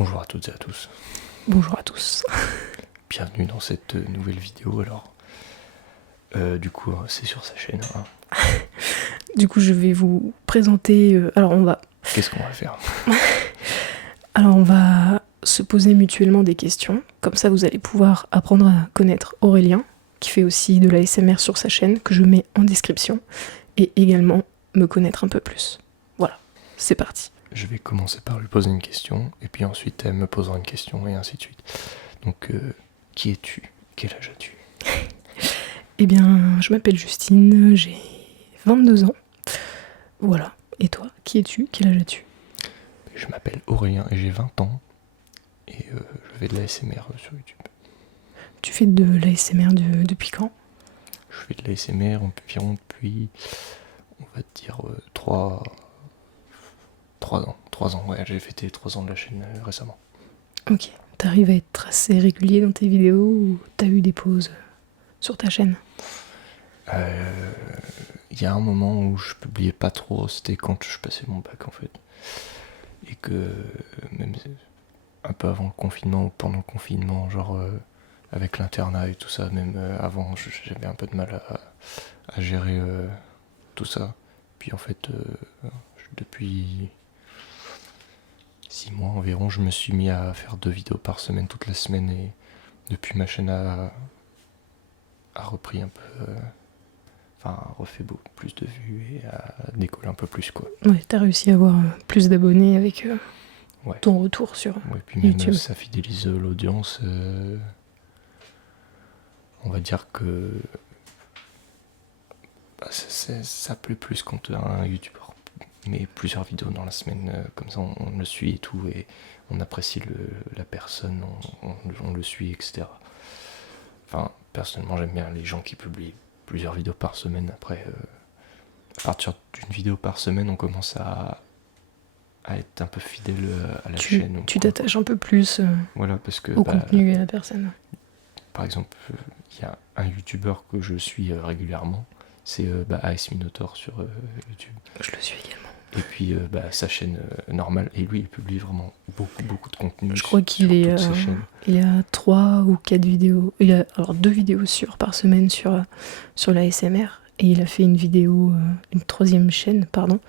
Bonjour à toutes et à tous. Bonjour à tous. Bienvenue dans cette nouvelle vidéo. Alors, du coup, c'est sur sa chaîne. Hein. Du coup, je vais vous présenter. Qu'est-ce qu'on va faire? Alors, on va se poser mutuellement des questions. Comme ça, vous allez pouvoir apprendre à connaître Aurélien, qui fait aussi de l'ASMR sur sa chaîne, que je mets en description, et également me connaître un peu plus. Voilà, c'est parti. Je vais commencer par lui poser une question, et puis ensuite elle me posera une question, et ainsi de suite. Donc, qui es-tu? Quel âge as-tu? Eh bien, je m'appelle Justine, j'ai 22 ans. Voilà. Et toi, qui es-tu? Quel âge as-tu? Je m'appelle Aurélien et j'ai 20 ans, et je fais de l'ASMR sur YouTube. Tu fais de l'ASMR depuis quand? Je fais de l'ASMR environ depuis, on va dire, 3 ans. 3 ans, ouais, j'ai fêté 3 ans de la chaîne récemment. Ok. T'arrives à être assez régulier dans tes vidéos ou t'as eu des pauses sur ta chaîne? Il y a un moment où je publiais pas trop, c'était quand je passais mon bac en fait. Et que même un peu avant le confinement ou pendant le confinement, genre avec l'internat et tout ça, même avant, j'avais un peu de mal à gérer tout ça. Puis en fait, depuis 6 mois environ, je me suis mis à faire 2 vidéos par semaine, toute la semaine, et depuis ma chaîne a repris un peu, a refait beaucoup plus de vues et a décollé un peu plus quoi. Ouais, t'as réussi à avoir plus d'abonnés avec Ouais. ton retour sur Ouais, puis même YouTube. ça fidélise l'audience. On va dire que ça plaît plus quand un youtubeur met plusieurs vidéos dans la semaine, comme ça on le suit et tout, et on apprécie la personne, on le suit, etc. Enfin, personnellement j'aime bien les gens qui publient plusieurs vidéos par semaine. Après, à partir d'une vidéo par semaine, on commence à être un peu fidèle à la chaîne. Tu t'attaches un peu plus voilà, parce que au contenu et à la personne. par exemple, il y a un youtubeur que je suis régulièrement, c'est AS Minotaur sur YouTube. Je le suis également. Et puis sa chaîne normale, et lui il publie vraiment beaucoup de contenu. Je crois qu'il sur toutes ses chaînes. il y a 3 ou 4 vidéos. Il a alors 2 vidéos par semaine sur la SMR, et il a fait une vidéo, une 3e chaîne, pardon,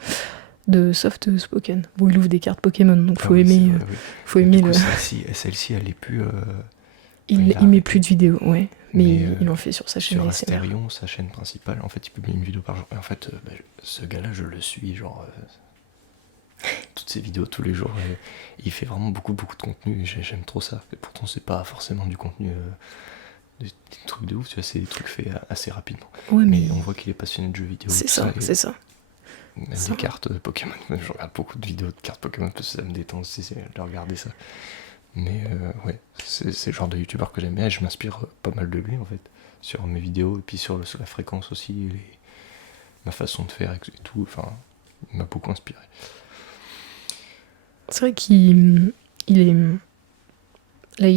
de soft spoken. Bon, il ouvre des cartes Pokémon, donc faut aimer, Oui. faut aimer le. Celle-ci, elle est plus. Il met plus de vidéos, ouais. Mais il en fait sur sa chaîne sur ASMR. Astérion, sa chaîne principale, en fait, il publie une vidéo par jour. Et en fait, ce gars-là, je le suis, genre, toutes ses vidéos tous les jours. Et il fait vraiment beaucoup de contenu, et j'aime trop ça. Et pourtant, c'est pas forcément du contenu, des trucs de ouf, tu vois, c'est des trucs faits assez rapidement. Ouais, mais on voit qu'il est passionné de jeux vidéo. C'est ça, c'est ça. Même des cartes Pokémon. Je regarde beaucoup de vidéos de cartes Pokémon parce que ça me détend aussi de regarder ça. Mais ouais, c'est le genre de youtubeur que j'aime bien, et je m'inspire pas mal de lui en fait, sur mes vidéos, et puis sur la fréquence aussi, ma façon de faire et tout, enfin, il m'a beaucoup inspiré. C'est vrai qu'il est. Là,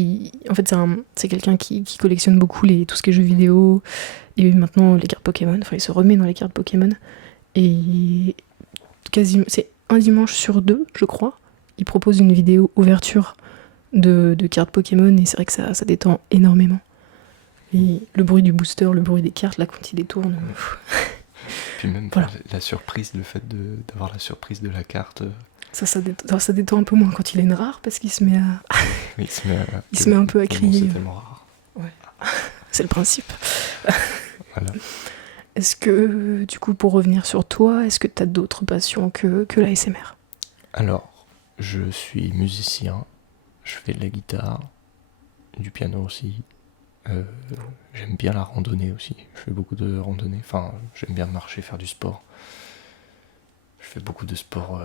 en fait, c'est quelqu'un qui collectionne beaucoup tout ce qui est jeux vidéo, et maintenant les cartes Pokémon, enfin il se remet dans les cartes Pokémon, et quasiment, c'est un dimanche sur 2, je crois, il propose une vidéo ouverture de cartes Pokémon, et c'est vrai que ça détend énormément. Et le bruit du booster, le bruit des cartes, là quand il les tourne. Puis même voilà. La surprise, le fait d'avoir la surprise de la carte. Ça détend un peu moins quand il est une rare, parce qu'il se met à. Il se met un peu à crier. C'est tellement rare. Ouais. C'est le principe. Voilà. Est-ce que, du coup, pour revenir sur toi, est-ce que tu as d'autres passions que l'ASMR? Alors, je suis musicien, je fais de la guitare, du piano aussi. J'aime bien la randonnée aussi, je fais beaucoup de randonnée, enfin j'aime bien marcher, faire du sport. Je fais beaucoup de sport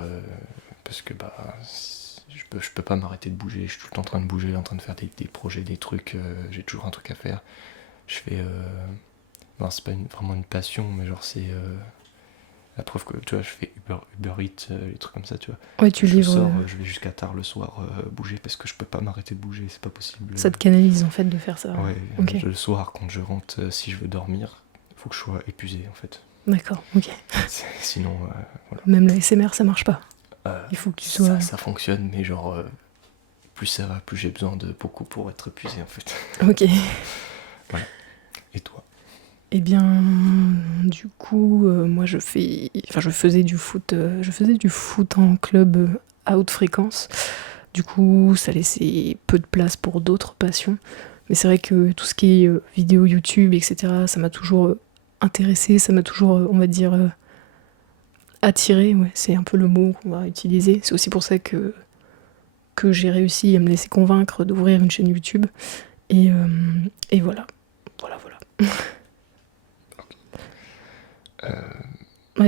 parce que je peux pas m'arrêter de bouger, je suis tout le temps en train de bouger, en train de faire des projets, des trucs, j'ai toujours un truc à faire. Je fais, c'est pas vraiment une passion, mais genre c'est la preuve que, tu vois, je fais Uber Eats, les trucs comme ça, tu vois. Ouais, tu livres. Je vais jusqu'à tard le soir bouger parce que je peux pas m'arrêter de bouger, c'est pas possible. Ça te canalise en fait de faire ça. Ouais, okay. Le soir quand je rentre, si je veux dormir, il faut que je sois épuisé en fait. D'accord, ok. Sinon, voilà. Même la SMR ça marche pas. Il faut que tu sois. Ça fonctionne, mais genre plus ça va, plus j'ai besoin de beaucoup pour être épuisé en fait. Ok. Et toi? Eh bien, du coup, moi je faisais du foot, en club à haute fréquence. Du coup, ça laissait peu de place pour d'autres passions. Mais c'est vrai que tout ce qui est vidéo YouTube, etc., ça m'a toujours intéressé, ça m'a toujours, on va dire, attiré. Ouais, c'est un peu le mot qu'on va utiliser. C'est aussi pour ça que j'ai réussi à me laisser convaincre d'ouvrir une chaîne YouTube. Et, euh, et voilà. Voilà.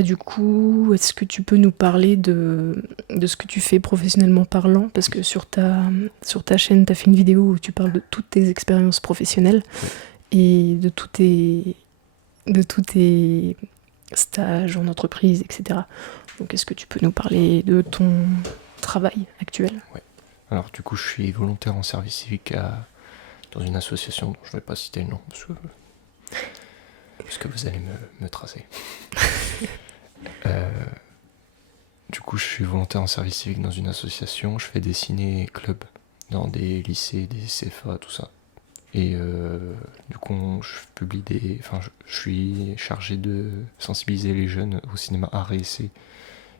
Du coup, est-ce que tu peux nous parler de ce que tu fais professionnellement parlant? Parce que sur ta chaîne, tu as fait une vidéo où tu parles de toutes tes expériences professionnelles et de tous tes stages en entreprise, etc. Donc, est-ce que tu peux nous parler de ton travail actuel? Alors du coup, je suis volontaire en service civique dans une association dont je ne vais pas citer le nom parce que vous allez me tracer. Du coup, je suis volontaire en service civique dans une association. Je fais des ciné-clubs dans des lycées, des CFA, tout ça. Et du coup, je suis chargé de sensibiliser les jeunes au cinéma art et essai,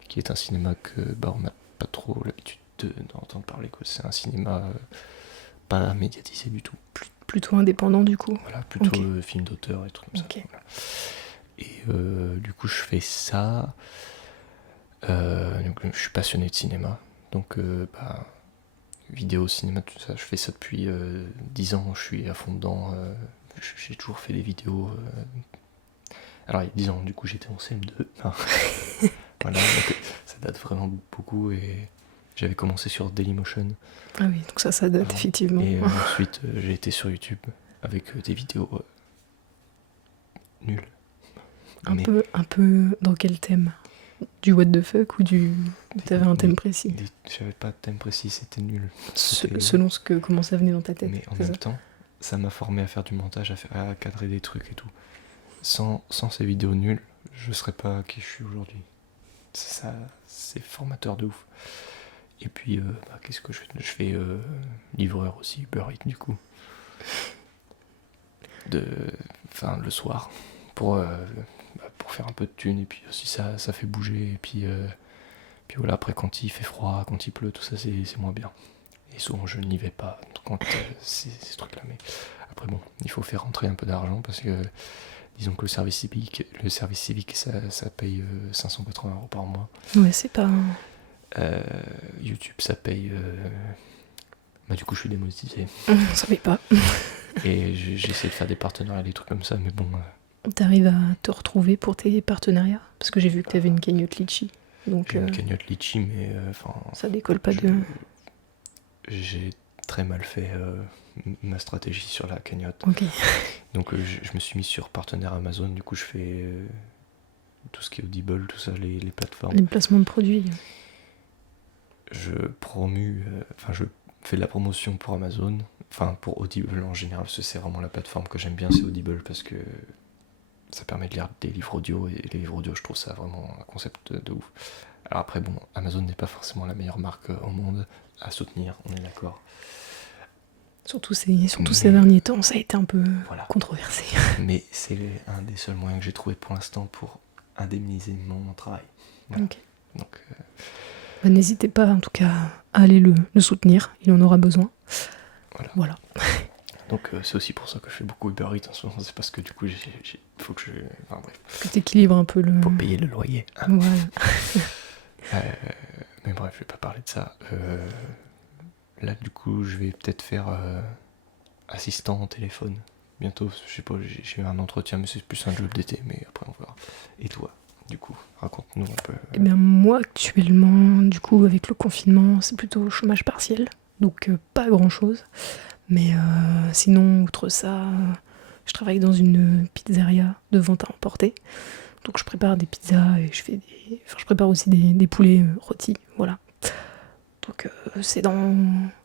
qui est un cinéma que on n'a pas trop l'habitude d'entendre parler. C'est un cinéma pas médiatisé du tout. Plutôt indépendant, du coup. Voilà, plutôt Ok. film d'auteur et trucs comme Ok. ça. Voilà. Et du coup, je fais ça. Donc, je suis passionné de cinéma. Donc, vidéo, cinéma, tout ça, je fais ça depuis 10 ans. Je suis à fond dedans. J'ai toujours fait des vidéos. Alors, il y a 10 ans, du coup, j'étais en CM2. Enfin, voilà, donc, ça date vraiment beaucoup. Et j'avais commencé sur Dailymotion. Ah oui, donc ça date Avant. effectivement. Et ensuite, j'ai été sur YouTube avec des vidéos nulles. Un peu dans quel thème? Du what the fuck ou t'avais un thème précis? J'avais pas de thème précis, c'était nul. Selon comment ça venait dans ta tête. Mais en même temps, ça m'a formé à faire du montage, à cadrer des trucs et tout. Sans ces vidéos nulles, je serais pas qui je suis aujourd'hui. C'est formateur de ouf. Et puis, qu'est-ce que je fais? Je fais livreur aussi, Uber Eats du coup. Le soir, pour faire un peu de thunes, et puis aussi ça fait bouger, et puis voilà, après quand il fait froid, quand il pleut, tout ça c'est moins bien. Et souvent je n'y vais pas quand ces trucs-là, mais après bon, il faut faire rentrer un peu d'argent, parce que disons que le service civique ça paye 580 € par mois. Ouais, c'est pas... YouTube ça paye... du coup je suis démonétisé. On savait pas. Et j'essaie de faire des partenariats, des trucs comme ça, mais bon... T'arrives à te retrouver pour tes partenariats? Parce que j'ai vu que t'avais une cagnotte Litchi. Donc, j'ai une cagnotte Litchi, mais ça décolle pas de... J'ai très mal fait ma stratégie sur la cagnotte. Ok. Donc je me suis mis sur partenaire Amazon, du coup je fais tout ce qui est Audible, tout ça, les plateformes. Les placements de produits. Je fais de la promotion pour Amazon, enfin pour Audible en général, parce que c'est vraiment la plateforme que j'aime bien, c'est Audible, parce que ça permet de lire des livres audio, et les livres audio, je trouve ça vraiment un concept de ouf. Alors après, bon, Amazon n'est pas forcément la meilleure marque au monde à soutenir, on est d'accord. Surtout ces derniers temps, ça a été un peu controversé. Mais c'est un des seuls moyens que j'ai trouvé pour l'instant pour indemniser mon travail. Voilà. Okay. Donc, n'hésitez pas en tout cas à aller le soutenir, il en aura besoin. Voilà. Donc c'est aussi pour ça que je fais beaucoup Uber Eats en ce moment, c'est parce que du coup faut que je... Enfin bref. Que t'équilibres un peu le... Pour payer le loyer. Hein. Voilà. Mais bref, je vais pas parler de ça. Là du coup je vais peut-être faire assistant au téléphone bientôt, je sais pas, j'ai eu un entretien, mais c'est plus un job d'été, mais après on verra. Et toi, du coup, raconte-nous un peu. Eh bien moi actuellement, du coup avec le confinement, c'est plutôt chômage partiel, donc pas grand-chose. Mais sinon, outre ça, je travaille dans une pizzeria de vente à emporter. Donc je prépare des pizzas et je prépare aussi des poulets rôtis, voilà. Donc c'est dans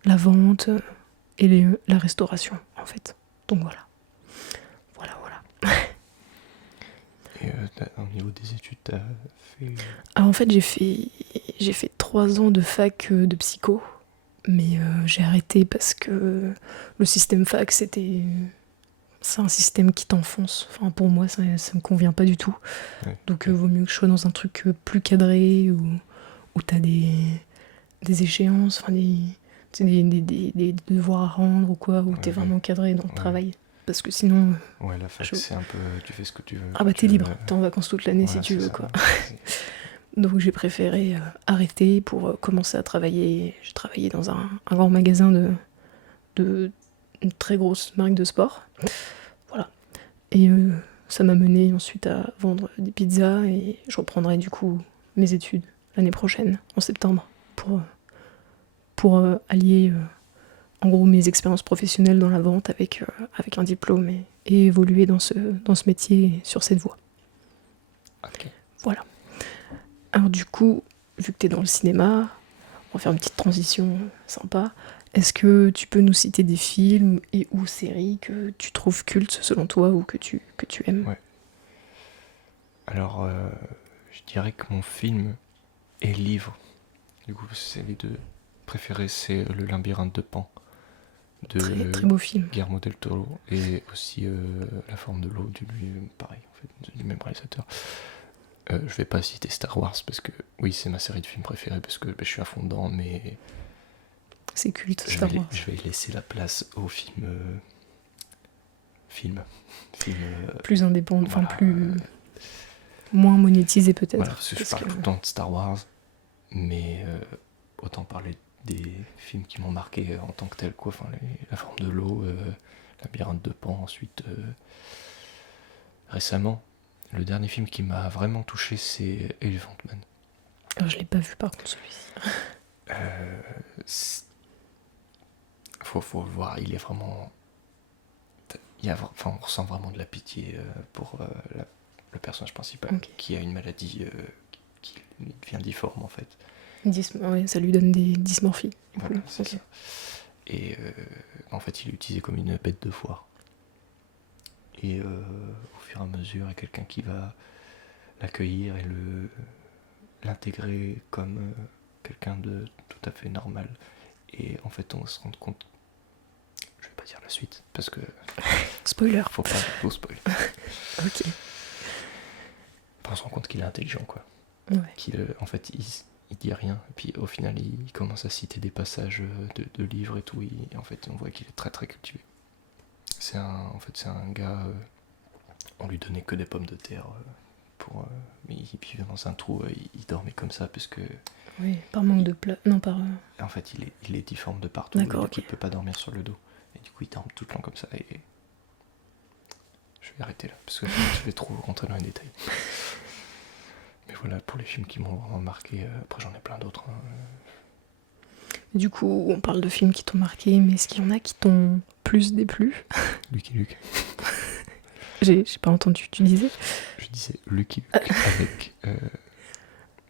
la vente et la restauration, en fait. Donc voilà. Et au niveau des études, t'as fait... Alors en fait, j'ai fait 3 ans de fac de psycho. Mais j'ai arrêté parce que le système fac, c'est un système qui t'enfonce. Enfin, pour moi, ça me convient pas du tout. Ouais. Donc, vaut mieux que je sois dans un truc plus cadré, où t'as des échéances, enfin, des devoirs à rendre ou quoi, où t'es vraiment cadré dans le travail. Parce que sinon, Ouais, la fac, c'est un peu. Tu fais ce que tu veux. ah bah quand t'es tu libre, veux. t'es en vacances toute l'année si Voilà, tu c'est veux, ça. quoi. Donc j'ai préféré arrêter pour commencer à travailler. J'ai travaillé dans un grand magasin de une très grosse marque de sport. Voilà. Et ça m'a mené ensuite à vendre des pizzas et je reprendrai du coup mes études l'année prochaine, en septembre, pour allier en gros mes expériences professionnelles dans la vente avec un diplôme et évoluer dans ce métier sur cette voie. Ok. Voilà. Alors du coup, vu que t'es dans le cinéma, on va faire une petite transition sympa. Est-ce que tu peux nous citer des films et ou séries que tu trouves cultes selon toi ou que tu aimes? Ouais. Alors, je dirais que mon film et livre, du coup, c'est les deux préférés, c'est Le Labyrinthe de Pan de Très beau film. Guillermo del Toro et aussi La Forme de l'eau, pareil, en fait, du même réalisateur. Je vais pas citer Star Wars parce que oui, c'est ma série de films préférée parce que je suis à fond dedans, mais C'est culte, je Star Wars. vais laisser la place aux films. Films. Plus indépendant, Voilà, enfin plus moins monétisé peut-être. voilà, parce que je parle tout le temps de Star Wars, mais autant parler des films qui m'ont marqué en tant que tel, quoi. Enfin, La Forme de l'eau, Labyrinthe de Pan, ensuite récemment. Le dernier film qui m'a vraiment touché, c'est Elephant Man. Alors, je l'ai pas vu par contre celui-ci. Faut le voir, il est vraiment. On ressent vraiment de la pitié pour le personnage principal, Ok. qui a une maladie qui devient difforme en fait. Ouais, ça lui donne des dysmorphies. Voilà, c'est Ok. ça. Et en fait, il est utilisé comme une bête de foire. Et au fur et à mesure, il y a quelqu'un qui va l'accueillir et l'intégrer comme quelqu'un de tout à fait normal. Et en fait, on va se rendre compte. Je vais pas dire la suite parce que Spoiler. faut pas trop spoiler. Ok. On se rend compte qu'il est intelligent, quoi. Ouais. En fait, il dit rien. Et puis au final, il commence à citer des passages de livres et tout. Et en fait, on voit qu'il est très très cultivé. C'est un gars. On lui donnait que des pommes de terre. Mais il vivait dans un trou. Il dormait comme ça parce que. Oui, par manque de place. Non, par. En fait, il est difforme de partout. D'accord, et du coup, ok. il peut pas dormir sur le dos. Et du coup, il dort tout le temps comme ça. Et je vais arrêter là parce que je vais trop rentrer dans les détails. Mais voilà, pour les films qui m'ont vraiment marqué. Après, j'en ai plein d'autres. Du coup, on parle de films qui t'ont marqué, mais est-ce qu'il y en a qui t'ont plus déplu? Lucky Luke. J'ai pas entendu, tu disais? Je disais Lucky Luke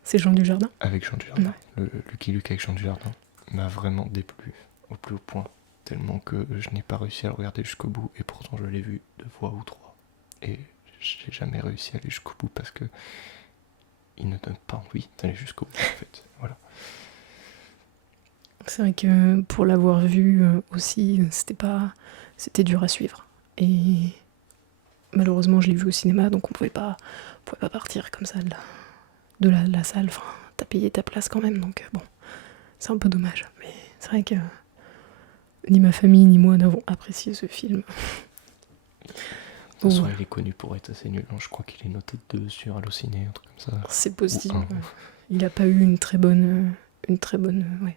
C'est Jean Dujardin? avec Jean Dujardin. Ouais. Le Lucky Luke avec Jean Dujardin m'a vraiment déplu au plus haut point. Tellement que je n'ai pas réussi à le regarder jusqu'au bout. Et pourtant, je l'ai vu 2 fois ou 3. Et j'ai jamais réussi à aller jusqu'au bout parce que il ne donne pas envie d'aller jusqu'au bout, en fait. Voilà. C'est vrai que pour l'avoir vu aussi, c'était dur à suivre. Et malheureusement, je l'ai vu au cinéma, donc on pouvait pas partir comme ça de la salle. Enfin, t'as payé ta place quand même, donc bon, c'est un peu dommage. Mais c'est vrai que ni ma famille ni moi n'avons apprécié ce film. De toute façon, Ouais. il est connu pour être assez nul. Non, je crois qu'il est noté 2 sur Allociné, un truc comme ça. C'est possible. Ou un. Ouais. Il a pas eu une très bonne, ouais.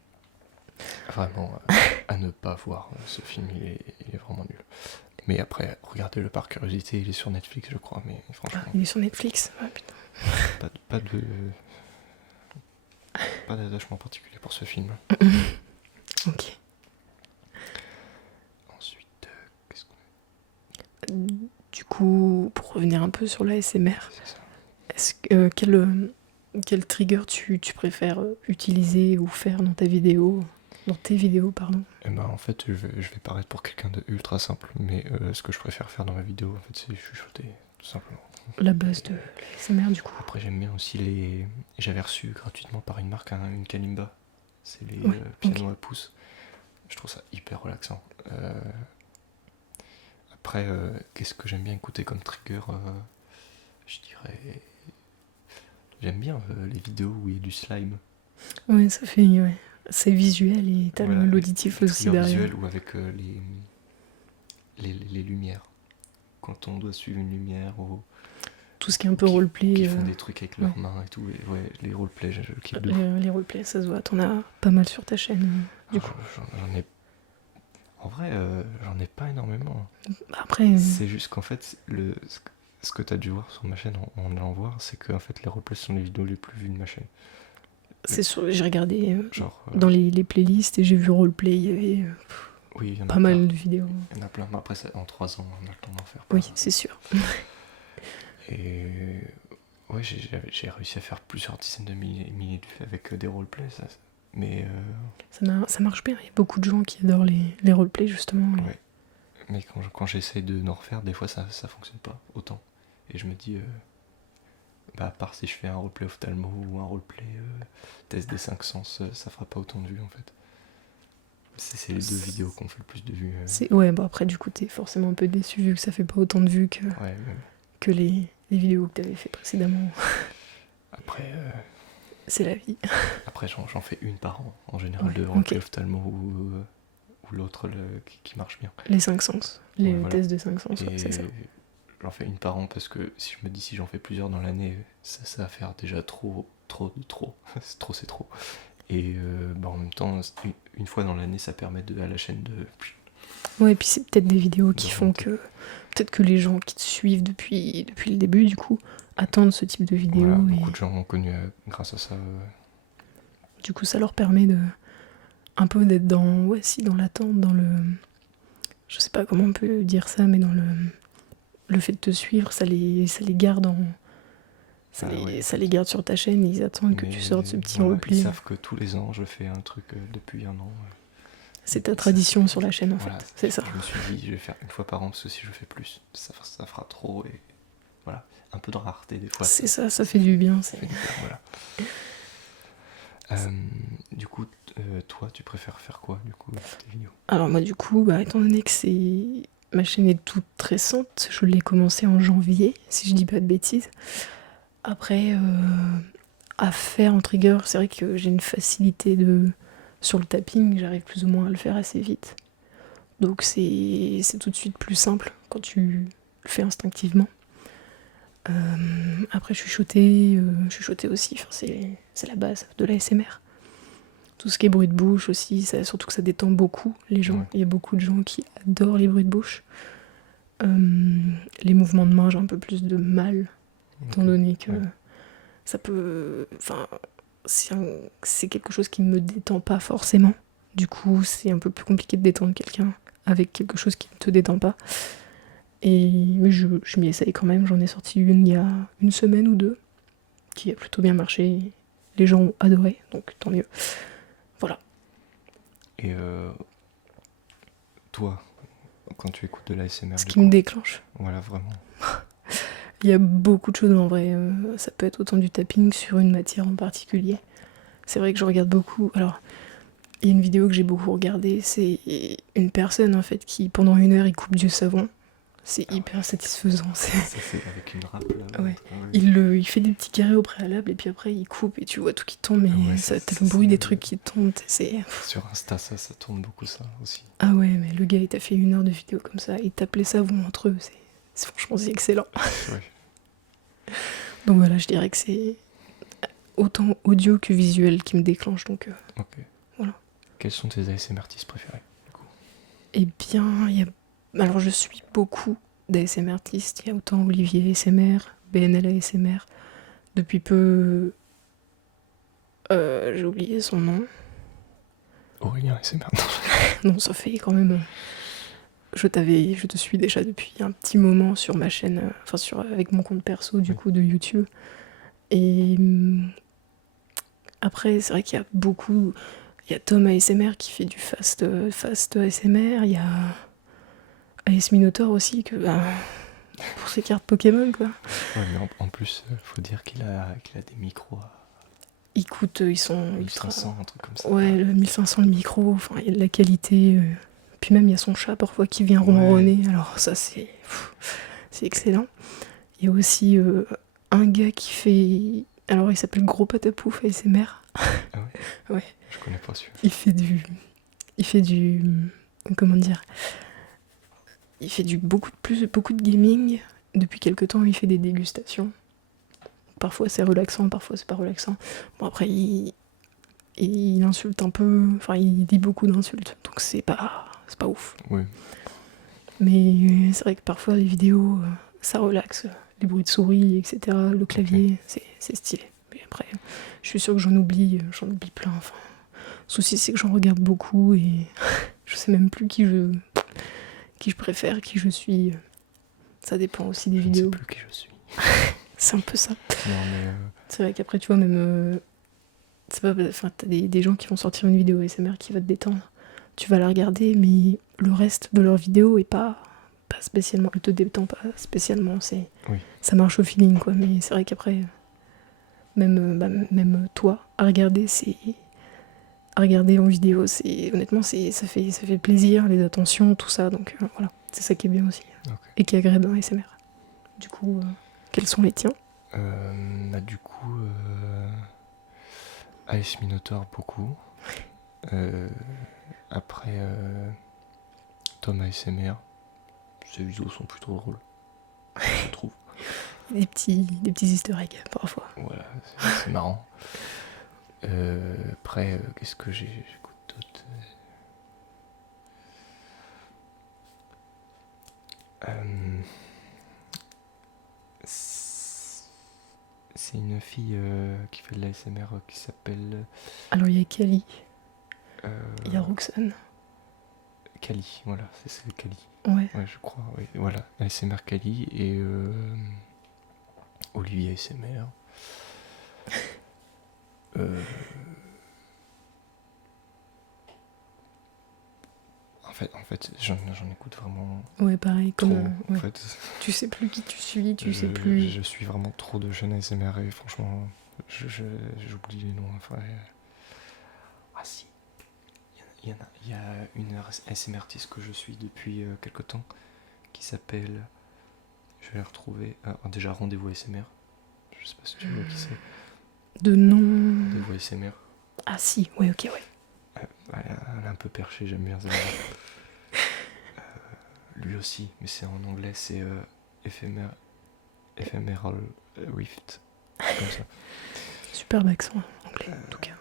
Vraiment, à ne pas voir ce film, il est vraiment nul. Mais après, regardez-le par curiosité, il est sur Netflix, je crois, mais franchement, Il est sur Netflix. Ah, putain. pas d'attachement particulier pour ce film. Ok. Ensuite, qu'est-ce qu'on Du coup, pour revenir un peu sur l'ASMR, c'est ça. est-ce que quel trigger tu préfères utiliser ou faire dans tes vidéos, pardon? Et ben en fait, je vais paraître pour quelqu'un de ultra simple, mais ce que je préfère faire dans ma vidéo, en fait, c'est chuchoter, tout simplement. La base de l'ASMR du coup. Après, j'aime bien aussi les. J'avais reçu gratuitement par une marque une kalimba. c'est les Ouais, pianos à pouce. Je trouve ça hyper relaxant. Après, qu'est-ce que j'aime bien écouter comme trigger je dirais. J'aime bien les vidéos où il y a du slime. Ouais, ça fait. Ouais. C'est visuel et t'as Voilà, l'auditif les aussi triggers derrière. visuels ou avec les lumières. Quand on doit suivre une lumière ou Tout ce qui est un peu qui roleplay. font des trucs avec leurs mains et tout. Et ouais, les roleplays, je kiffe de ouf. Les roleplays, ça se voit. T'en as pas mal sur ta chaîne, du coup. J'en ai. En vrai, j'en ai pas énormément. Après, C'est juste qu'en fait, ce que tu as dû voir sur ma chaîne en allant voir, c'est que en fait, les replays sont les vidéos les plus vues de ma chaîne. j'ai regardé Genre. dans les playlists et j'ai vu roleplay, il y avait Oui, il y en a pas plein. mal de vidéos. Il y en a plein, mais après, en 3 ans, on a le temps d'en faire. Oui, c'est sûr. Et. Ouais, j'ai réussi à faire plusieurs dizaines de milliers de vues avec des roleplays, ça. Mais. Ça marche bien. Il y a beaucoup de gens qui adorent les roleplays, justement. Ouais. Mais quand j'essaie de n'en refaire, des fois ça fonctionne pas autant. Et je me dis, bah à part si je fais un roleplay ophtalmo ou un roleplay test des 5 sens, ça fera pas autant de vues en fait. C'est les deux vidéos qui ont fait le plus de vues. Ouais, bon après du coup t'es forcément un peu déçu vu que ça fait pas autant de vues que les vidéos que t'avais fait précédemment. Après, c'est la vie. Après j'en fais une par an en général, Ouais, de roleplay ok. ophtalmo ou l'autre qui marche bien. Les 5 sens. Les Ouais, voilà. tests de 5 sens, ouais, Et c'est ça. j'en fais une par an parce que si je me dis si j'en fais plusieurs dans l'année, ça va faire déjà trop. C'est trop. Et en même temps, une fois dans l'année, ça permet à la chaîne de. Ouais, et puis c'est peut-être des vidéos qui font remonter. que. Peut-être que les gens qui te suivent depuis le début, du coup, attendent ce type de vidéo. Voilà, et beaucoup de gens m'ont connu grâce à ça. du coup, ça leur permet de. Un peu d'être dans. Ouais, si, dans l'attente, dans le. Je sais pas comment on peut dire ça, mais dans le. Le fait de te suivre, ça les garde en. Ça les garde sur ta chaîne et ils attendent que tu sortes ce petit roleplay. Ils savent que tous les ans, je fais un truc depuis un an. C'est ta tradition sur la chaîne en Voilà, fait, c'est ça. Je me suis dit, je vais faire une fois par an parce que si je fais plus, ça fera trop et voilà, un peu de rareté des fois. C'est ça fait du bien. Ça fait du bien, voilà. Du coup, toi, tu préfères faire quoi du coup tes vidéos? Alors moi du coup, étant donné que ma chaîne est toute récente, je l'ai commencé en janvier, si je dis pas de bêtises. Après, à faire en trigger, c'est vrai que j'ai une facilité sur le tapping, j'arrive plus ou moins à le faire assez vite. Donc c'est tout de suite plus simple quand tu le fais instinctivement. Après chuchoter aussi, c'est la base de l'ASMR. Tout ce qui est bruit de bouche aussi, surtout que ça détend beaucoup les gens. Ouais. Il y a beaucoup de gens qui adorent les bruits de bouche. Les mouvements de main, j'ai un peu plus de mal, étant donné que ça peut... Enfin, c'est quelque chose qui ne me détend pas forcément. Du coup, c'est un peu plus compliqué de détendre quelqu'un avec quelque chose qui ne te détend pas. Mais je m'y essaye quand même. J'en ai sorti une il y a une semaine ou deux qui a plutôt bien marché. Les gens ont adoré, donc tant mieux. Voilà. Et toi, quand tu écoutes de l'ASMR, Ce qui me déclenche. Voilà, vraiment. Il y a beaucoup de choses en vrai. Ça peut être autant du tapping sur une matière en particulier. C'est vrai que je regarde beaucoup. Alors, il y a une vidéo que j'ai beaucoup regardée. C'est une personne en fait qui, pendant 1 heure, il coupe du savon. C'est hyper satisfaisant. Ça c'est avec une râpe là. Ouais. Il fait des petits carrés au préalable et puis après il coupe et tu vois tout qui tombe. Et t'as le bruit des trucs qui tombent. Sur Insta, ça tourne beaucoup ça aussi. Ah ouais, mais le gars il t'a fait 1 heure de vidéo comme ça. Il tape les savons entre eux. Franchement, c'est excellent. Ouais. Donc voilà, je dirais que c'est autant audio que visuel qui me déclenche. Donc Ok. voilà. Quels sont tes ASMR artistes préférés du coup? Eh bien, alors je suis beaucoup d'ASMR artistes. Il y a autant Olivier ASMR, BNL ASMR. Depuis peu, j'ai oublié son nom. Aurélien ASMR. Non, ça fait quand même. Je te suis déjà depuis un petit moment sur ma chaîne, avec mon compte perso du coup de YouTube. Et après, c'est vrai qu'il y a beaucoup. Il y a Tom ASMR qui fait du fast ASMR. Il y a AS Minotaur aussi pour ses cartes Pokémon quoi. Ouais, mais en plus, faut dire qu'il a des micros. ils sont ultra. 1500, un truc comme ça. Ouais, le 1500 le micro, enfin il y a de la qualité. Puis même il y a son chat parfois qui vient ronronner. Alors ça c'est excellent. Il y a aussi un gars qui fait. Alors il s'appelle Gros Patapouf ASMR. Ah ouais? Ouais. Je connais pas celui-là. Il fait du. Comment dire? Il fait beaucoup de gaming. Depuis quelque temps, il fait des dégustations. Parfois c'est relaxant, parfois c'est pas relaxant. Bon, après, il insulte un peu. Enfin, il dit beaucoup d'insultes. Donc c'est pas ouf. Oui. Mais c'est vrai que parfois les vidéos, ça relaxe. Les bruits de souris, etc. Le clavier, c'est stylé. Mais après, je suis sûre que j'en oublie plein. Enfin, le souci, c'est que j'en regarde beaucoup et je sais même plus qui je préfère, qui je suis. Ça dépend aussi des Je vidéos. ne sais plus qui je suis. C'est un peu ça. Non, mais C'est vrai qu'après, tu vois, même. C'est pas, enfin, t'as des gens qui vont sortir une vidéo ASMR qui va te détendre. Tu vas la regarder, mais le reste de leur vidéo est pas spécialement. Elle te détend pas spécialement. oui. Ça marche au feeling, quoi. Mais c'est vrai qu'après, même toi, à regarder, à regarder en vidéo, honnêtement, ça fait plaisir, les attentions, tout ça. Donc voilà, c'est ça qui est bien aussi. Ok. Et qui est agréable dans ASMR. Du coup, quels sont les tiens? Bah, du coup, Ice Minotaur, beaucoup. Après, Tom ASMR. Ses vidéos sont plutôt drôles, je trouve. Des petits easter eggs, parfois. Voilà, c'est marrant. Après, qu'est-ce que j'écoute d'autre? C'est une fille qui fait de l'ASMR qui s'appelle Alors, il y a Kali, il y a Roxane. Kali, voilà, c'est Kali. Ouais. Ouais, je crois, oui. Voilà, ASMR Kali et Olivier ASMR. En fait, j'en écoute vraiment Ouais, pareil, trop. comme. En Ouais. fait, Tu sais plus qui tu suis, tu sais plus. je suis vraiment trop de chaînes ASMR et franchement, j'oublie les noms. Enfin, ah si, il y a une ASMR artiste que je suis depuis quelque temps qui s'appelle. Je vais la retrouver. Déjà, Rendez-vous ASMR. Je sais pas si tu vois qui c'est. De nom. Rendez-vous ASMR. Ah si, ouais, ok, ouais. Elle est un peu perchée, j'aime bien ça. Lui aussi, mais c'est en anglais, c'est Ephemeral Rift. Comme ça. Superbe accent anglais, en tout cas.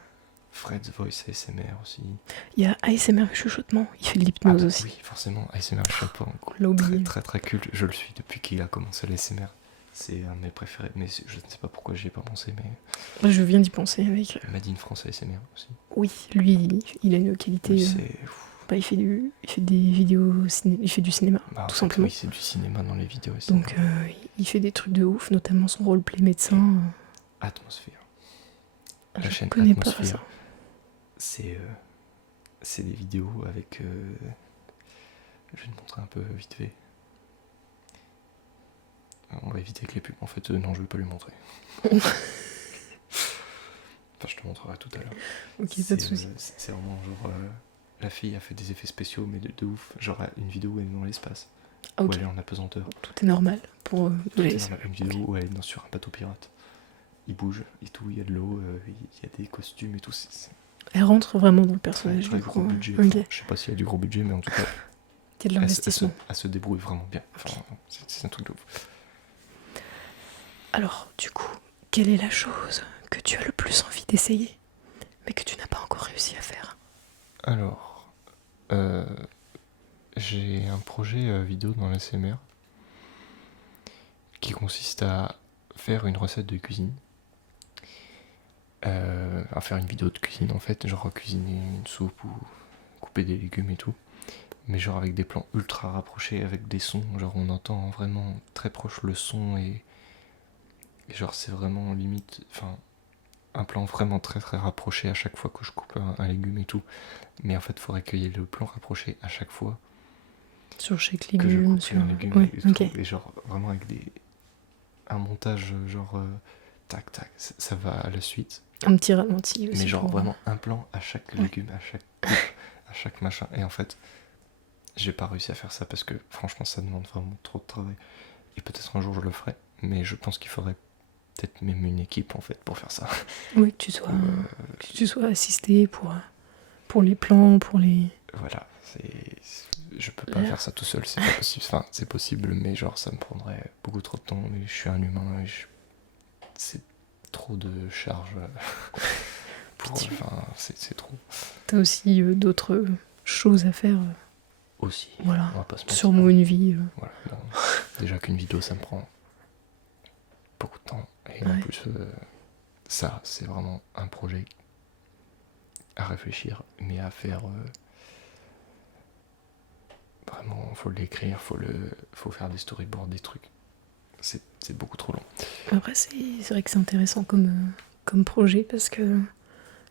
Fred's Voice ASMR aussi. Il y a ASMR chuchotement, il fait de l'hypnose aussi. Oui, forcément, ASMR chuchotement. On l'a oublié. Très très culte, je le suis depuis qu'il a commencé l'ASMR. C'est un de mes préférés, mais je ne sais pas pourquoi j'y ai pas pensé, mais... Je viens d'y penser avec. Made in France ASMR aussi. Oui, lui, il a une qualité. Lui, c'est... Il fait des vidéos, il fait du cinéma, tout simplement. Oui, c'est du cinéma dans les vidéos aussi. Donc il fait des trucs de ouf, notamment son roleplay médecin. Atmosphère. La La chaîne connais pas Atmosphère. ça. C'est des vidéos avec... Je vais te montrer un peu vite fait. On va éviter avec les pubs. En fait, non, je vais pas lui montrer. Enfin, je te montrerai tout à l'heure. Ok, pas de soucis. C'est vraiment genre... la fille a fait des effets spéciaux, mais de ouf. Genre une vidéo où elle est dans l'espace. Ah, ok. Où elle est en apesanteur. Tout est normal pour les. Une vidéo où elle est sur un bateau pirate. Il bouge et tout, il y a de l'eau, il y a des costumes et tout. Elle rentre vraiment dans le personnage. Très gros budget. Okay. Enfin, je sais pas s'il y a du gros budget, mais en tout cas... Il y a de l'investissement. Elle se débrouille vraiment bien. Enfin, c'est un truc de ouf. Alors, du coup, quelle est la chose que tu as le plus envie d'essayer, mais que tu n'as pas encore réussi à faire? Alors, j'ai un projet vidéo dans l'ASMR qui consiste à faire une recette de cuisine. À faire une vidéo de cuisine en fait, genre cuisiner une soupe ou couper des légumes et tout. Mais genre avec des plans ultra rapprochés, avec des sons, genre on entend vraiment très proche le son et genre c'est vraiment limite, enfin un plan vraiment très très rapproché à chaque fois que je coupe un légume et tout. Mais en fait faudrait qu'il y ait le plan rapproché à chaque fois. Sur chaque Que je légume, coupe sur... un légume Ouais, et tout. ok. Et genre vraiment avec un montage genre tac tac, ça va à la suite. Un petit ralenti aussi. Mais genre pour- vraiment un plan à chaque Ouais. légume, à chaque coupe, à chaque machin. Et en fait, j'ai pas réussi à faire ça parce que franchement, ça demande vraiment trop de travail. Et peut-être un jour je le ferai, mais je pense qu'il faudrait peut-être même une équipe en fait pour faire ça. Oui, que tu sois assisté pour les plans, pour les. Voilà, je peux pas faire ça tout seul, c'est pas possible. Enfin, c'est possible, mais genre ça me prendrait beaucoup trop de temps. Mais je suis un humain et c'est trop de charge enfin, c'est trop. T'as aussi d'autres choses à faire. Aussi, Voilà. on va pas se mentir. Sûrement une vie. Voilà, bon, déjà qu'une vidéo ça me prend beaucoup de temps. Et en Ouais. plus, ça, c'est vraiment un projet à réfléchir, mais à faire. Vraiment, faut l'écrire, faut faire des storyboards, des trucs. C'est beaucoup trop long. Après, c'est vrai que c'est intéressant comme projet parce que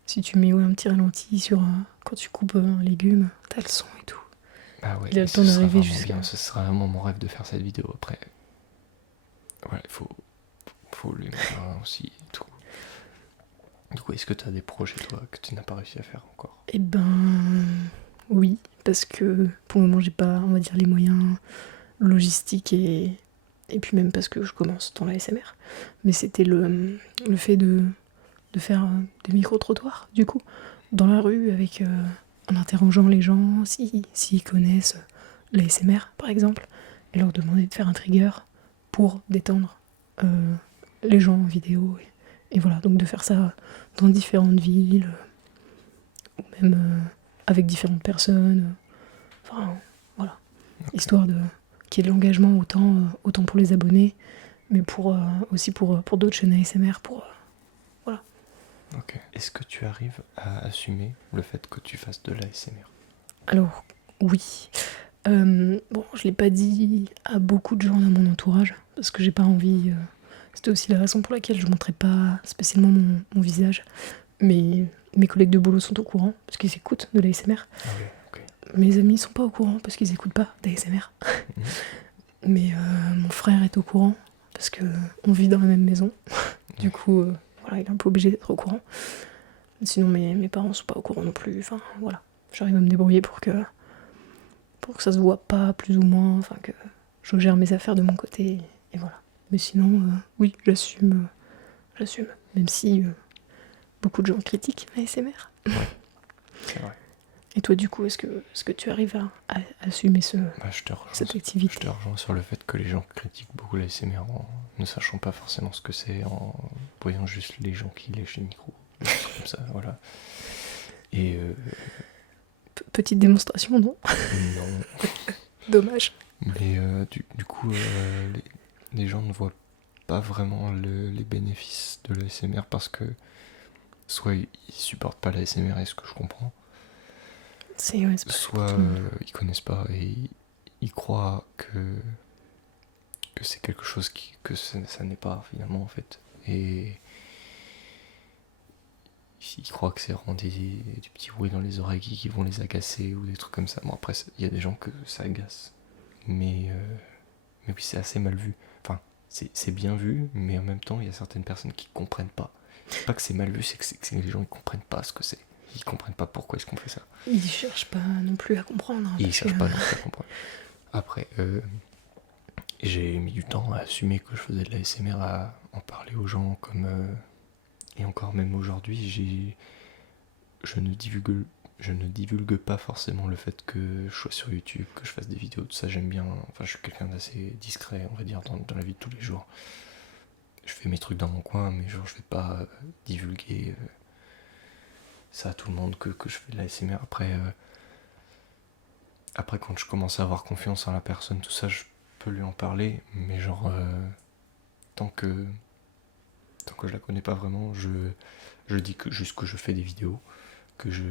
si tu mets un petit ralenti sur quand tu coupes un légume, t'as le son et tout. Ah ouais, Il a le ce temps sera d'arriver vraiment jusqu'à. bien. Ce sera vraiment mon rêve de faire cette vidéo. Après, voilà, il faut les moyens aussi et tout. Du coup, est-ce que tu as des projets, toi, que tu n'as pas réussi à faire encore? Eh ben, oui, parce que pour le moment, j'ai pas, on va dire, les moyens logistiques et puis même parce que je commence dans la SMR. Mais c'était le fait de faire des micro-trottoirs, du coup, dans la rue, avec, en interrogeant les gens, s'ils connaissent la SMR, par exemple, et leur demander de faire un trigger pour détendre les gens en vidéo. Et voilà, donc de faire ça dans différentes villes, ou même avec différentes personnes. Enfin, voilà. Okay. Histoire qu'il y ait de l'engagement autant pour les abonnés, mais aussi pour d'autres chaînes ASMR, voilà. Ok. Est-ce que tu arrives à assumer le fait que tu fasses de l'ASMR? Alors, oui. Bon, je l'ai pas dit à beaucoup de gens dans mon entourage, parce que j'ai pas envie. C'était aussi la raison pour laquelle je montrais pas spécialement mon visage. Mais mes collègues de boulot sont au courant, parce qu'ils écoutent de l'ASMR. Ah oui, ok. Mes amis sont pas au courant, parce qu'ils écoutent pas d'ASMR. Mhm. Mais mon frère est au courant, parce que on vit dans la même maison. Du coup, voilà, il est un peu obligé d'être au courant. Sinon, mes parents sont pas au courant non plus. Enfin, voilà. J'arrive à me débrouiller pour que ça se voit pas, plus ou moins. Enfin, que je gère mes affaires de mon côté. Et voilà. Mais sinon, oui, j'assume. Même si beaucoup de gens critiquent l'ASMR. Ouais, c'est vrai. Et toi, du coup, est-ce que tu arrives à assumer Bah, cette activité? Je te rejoins sur le fait que les gens critiquent beaucoup l'ASMR en ne sachant pas forcément ce que c'est, en voyant juste les gens qui lèchent les micros, des trucs comme ça, voilà. Et Petite démonstration, non? non. Dommage. Mais du coup, les gens ne voient pas vraiment les bénéfices de l'ASMR parce que soit ils supportent pas l'ASMR, et ce que je comprends, C'est pas soit ils connaissent pas et ils croient que c'est quelque chose que ça n'est pas finalement en fait. Et ils croient que c'est vraiment des petits bruits dans les oreilles qui vont les agacer ou des trucs comme ça. Bon, après, il y a des gens que ça agace. Mais oui, c'est assez mal vu. Enfin, c'est bien vu, mais en même temps, il y a certaines personnes qui comprennent pas. C'est pas que c'est mal vu, c'est que les gens ils comprennent pas ce que c'est. Ils comprennent pas pourquoi est-ce qu'on fait ça. Ils cherchent pas non plus à comprendre. Ils cherchent pas non plus à comprendre. Après, j'ai mis du temps à assumer que je faisais de la SMR, à en parler aux gens, et encore même aujourd'hui, je ne divulgue pas forcément le fait que je sois sur YouTube, que je fasse des vidéos, tout ça j'aime bien. Enfin, je suis quelqu'un d'assez discret, on va dire, dans la vie de tous les jours. Je fais mes trucs dans mon coin, mais genre je vais pas divulguer ça à tout le monde que je fais de la SMR. Après, quand je commence à avoir confiance en la personne, tout ça, je peux lui en parler, mais genre tant que je la connais pas vraiment, je dis juste que je fais des vidéos, que je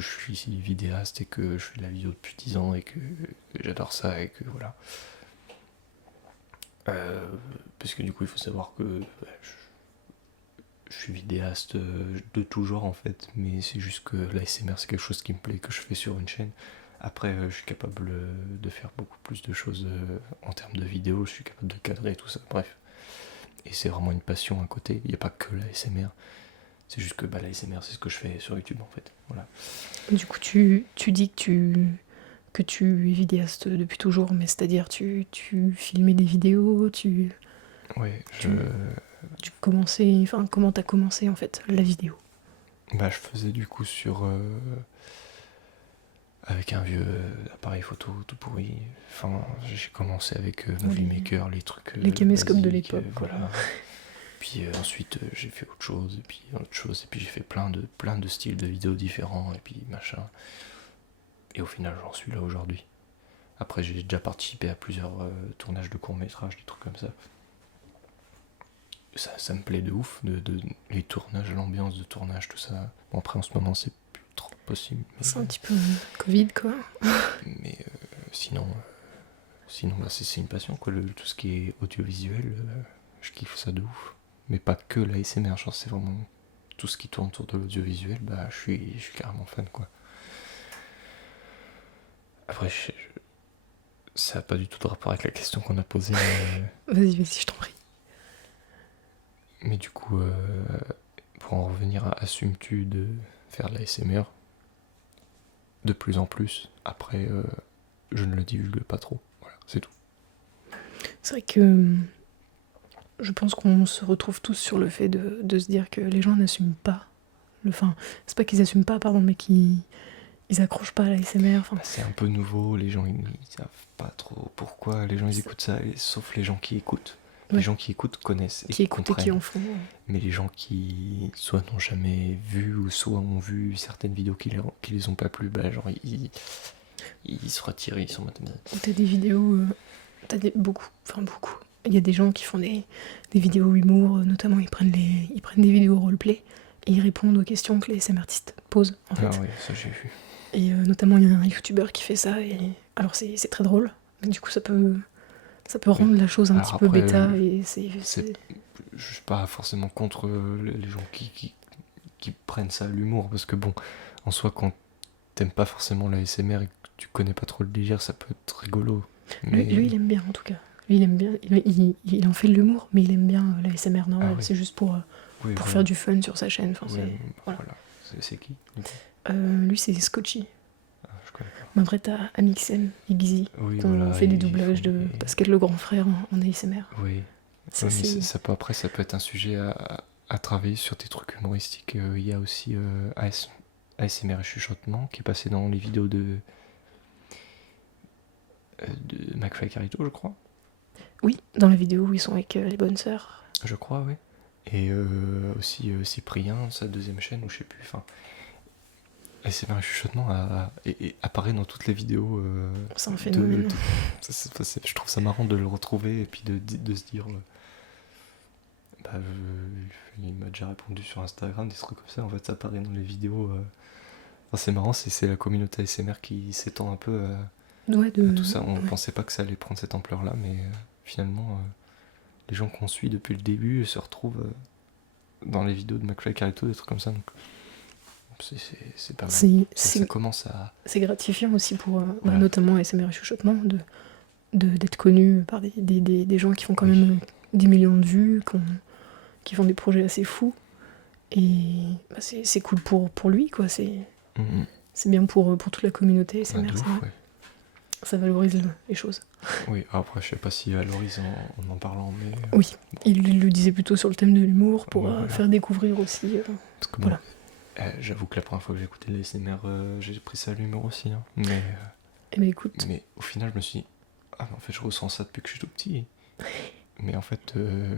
suis ici vidéaste et que je fais de la vidéo depuis 10 ans et que j'adore ça et que voilà. Parce que du coup, il faut savoir que je suis vidéaste de tout genre en fait, mais c'est juste que l'ASMR c'est quelque chose qui me plaît, que je fais sur une chaîne. Après, je suis capable de faire beaucoup plus de choses en termes de vidéos, je suis capable de cadrer tout ça, bref. Et c'est vraiment une passion à côté, il n'y a pas que l'ASMR. C'est juste que bah, l'ASMR, c'est ce que je fais sur YouTube, en fait. Voilà. Du coup, tu dis que tu es vidéaste depuis toujours, mais c'est-à-dire tu filmais des vidéos, Ouais, tu commençais, enfin comment t'as commencé en fait la vidéo? bah, je faisais du coup avec un vieux appareil photo tout pourri. Enfin, j'ai commencé avec Movie Maker, les trucs les caméscopes de basiques, l'époque, quoi. voilà. Puis ensuite j'ai fait autre chose, et puis autre chose, et puis j'ai fait plein de styles de vidéos différents, et puis machin. Et au final, j'en suis là aujourd'hui. Après, j'ai déjà participé à plusieurs tournages de courts-métrages, des trucs comme ça. Ça me plaît de ouf, les tournages, l'ambiance de tournage, tout ça. Bon, après, en ce moment, c'est plus trop possible. C'est un petit peu Covid, quoi. Mais sinon, bah, c'est une passion, quoi. Tout ce qui est audiovisuel, je kiffe ça de ouf. Mais pas que la SMR, genre, c'est vraiment tout ce qui tourne autour de l'audiovisuel, bah, je suis carrément fan, quoi. Après, ça n'a pas du tout de rapport avec la question qu'on a posée. Vas-y, je t'en prie. Mais du coup, pour en revenir à assumes-tu de faire de la SMR de plus en plus? Après, je ne le divulgue pas trop. Voilà, c'est tout. C'est vrai que je pense qu'on se retrouve tous sur le fait de se dire que les gens n'assument pas. Enfin, c'est pas qu'ils assument pas, pardon, mais qu'ils accrochent pas à la SMR. Enfin, Bah, c'est un peu nouveau, les gens ils savent pas trop pourquoi les gens ils écoutent ça, sauf les gens qui écoutent. Les Ouais. gens qui écoutent connaissent et qui écoutent et qui comprennent. en font. Mais les gens qui soit n'ont jamais vu ou soit ont vu certaines vidéos qui les ont pas plu, bah genre ils se retirent, ils sont maintenant. T'as des vidéos, beaucoup. Il y a des gens qui font des vidéos humour, notamment ils prennent des vidéos roleplay et ils répondent aux questions que les SM artistes posent en fait. Ah oui, ça j'ai vu. Et notamment il y a un youtubeur qui fait ça et alors c'est très drôle. Mais du coup ça peut rendre la chose un Alors petit peu après, bêta et je suis pas forcément contre les gens qui prennent ça à l'humour, parce que bon, en soi, quand t'aimes pas forcément la SMR et que tu connais pas trop le délire, ça peut être rigolo. Mais... Lui, il aime bien en tout cas. Lui, il aime bien. Il en fait de l'humour, mais il aime bien la SMR normale. Ah oui. C'est juste pour Oui, faire du fun sur sa chaîne. Enfin, oui, voilà. C'est qui du coup? Lui, c'est Scotchy. Ah, je connais pas. Mais après, t'as Amixem et Gizzy, Oui, qui ont fait des doublages de Pascal le grand frère en ASMR. Oui. Ça, Ouais, mais c'est... ça peut être un sujet à travailler sur tes trucs humoristiques. Il y a aussi ASMR et chuchotement qui est passé dans les vidéos de McFly et Carito, je crois. Oui, dans la vidéo où ils sont avec les bonnes sœurs. Je crois, oui. Et aussi Cyprien, sa deuxième chaîne, ou je sais plus. Enfin, ASMR et chuchotement apparaît dans toutes les vidéos. C'est un phénomène. Je trouve ça marrant de le retrouver et puis de se dire. Il m'a déjà répondu sur Instagram, des trucs comme ça. En fait, ça apparaît dans les vidéos. Enfin, c'est marrant, c'est la communauté ASMR qui s'étend un peu à tout ça. On pensait pas que ça allait prendre cette ampleur-là, mais finalement, les gens qu'on suit depuis le début se retrouvent dans les vidéos de McFly et Carito, des trucs comme ça. Donc, c'est pas mal. Ça commence à... C'est gratifiant aussi pour, notamment ASMR et chuchotement, d'être connu par des gens qui font quand même 10 millions de vues, qui font des projets assez fous. Et c'est cool pour lui, quoi. C'est bien pour toute la communauté ASMR, c'est vrai. Ouais. Ça valorise les choses. Oui, après, je sais pas s'il valorise en parlant, mais... Oui, bon. Il le disait plutôt sur le thème de l'humour, pour faire découvrir aussi... Parce que voilà. J'avoue que la première fois que j'ai écouté les ASMR, j'ai pris ça à l'humour aussi. Hein. Mais, écoute... mais au final, je me suis dit, en fait, je ressens ça depuis que je suis tout petit. Mais en fait,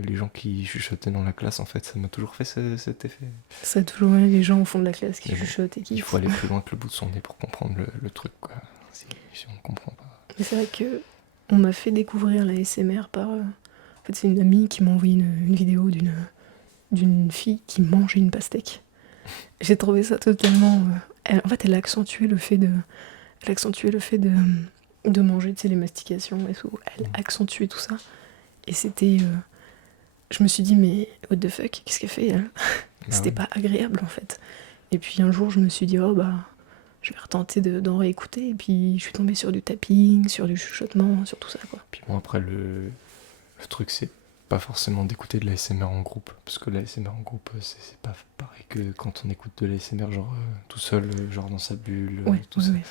les gens qui chuchotaient dans la classe, en fait, ça m'a toujours fait cet effet. Ça a toujours eu les gens au fond de la classe qui chuchotent et qui... Il faut aller plus loin que le bout de son nez pour comprendre le truc, quoi. Si on ne comprend pas. Mais c'est vrai que on m'a fait découvrir la SMR par... En fait, c'est une amie qui m'a envoyé une vidéo d'une fille qui mangeait une pastèque. J'ai trouvé ça totalement... En fait, elle a accentué le fait de manger, tu sais, les mastications et tout. Elle a accentué tout ça. Et c'était... je me suis dit, mais what the fuck, qu'est-ce qu'elle fait, elle? C'était pas agréable, en fait. Et puis un jour, je me suis dit, je vais retenter d'en réécouter. Et puis je suis tombée sur du tapping, sur du chuchotement, sur tout ça, quoi. Puis bon, après, le truc, c'est pas forcément d'écouter de l'ASMR en groupe, parce que l'ASMR en groupe, c'est pas pareil que quand on écoute de l'ASMR, genre tout seul, genre dans sa bulle, Ouais, tout ouais, ça. ouais.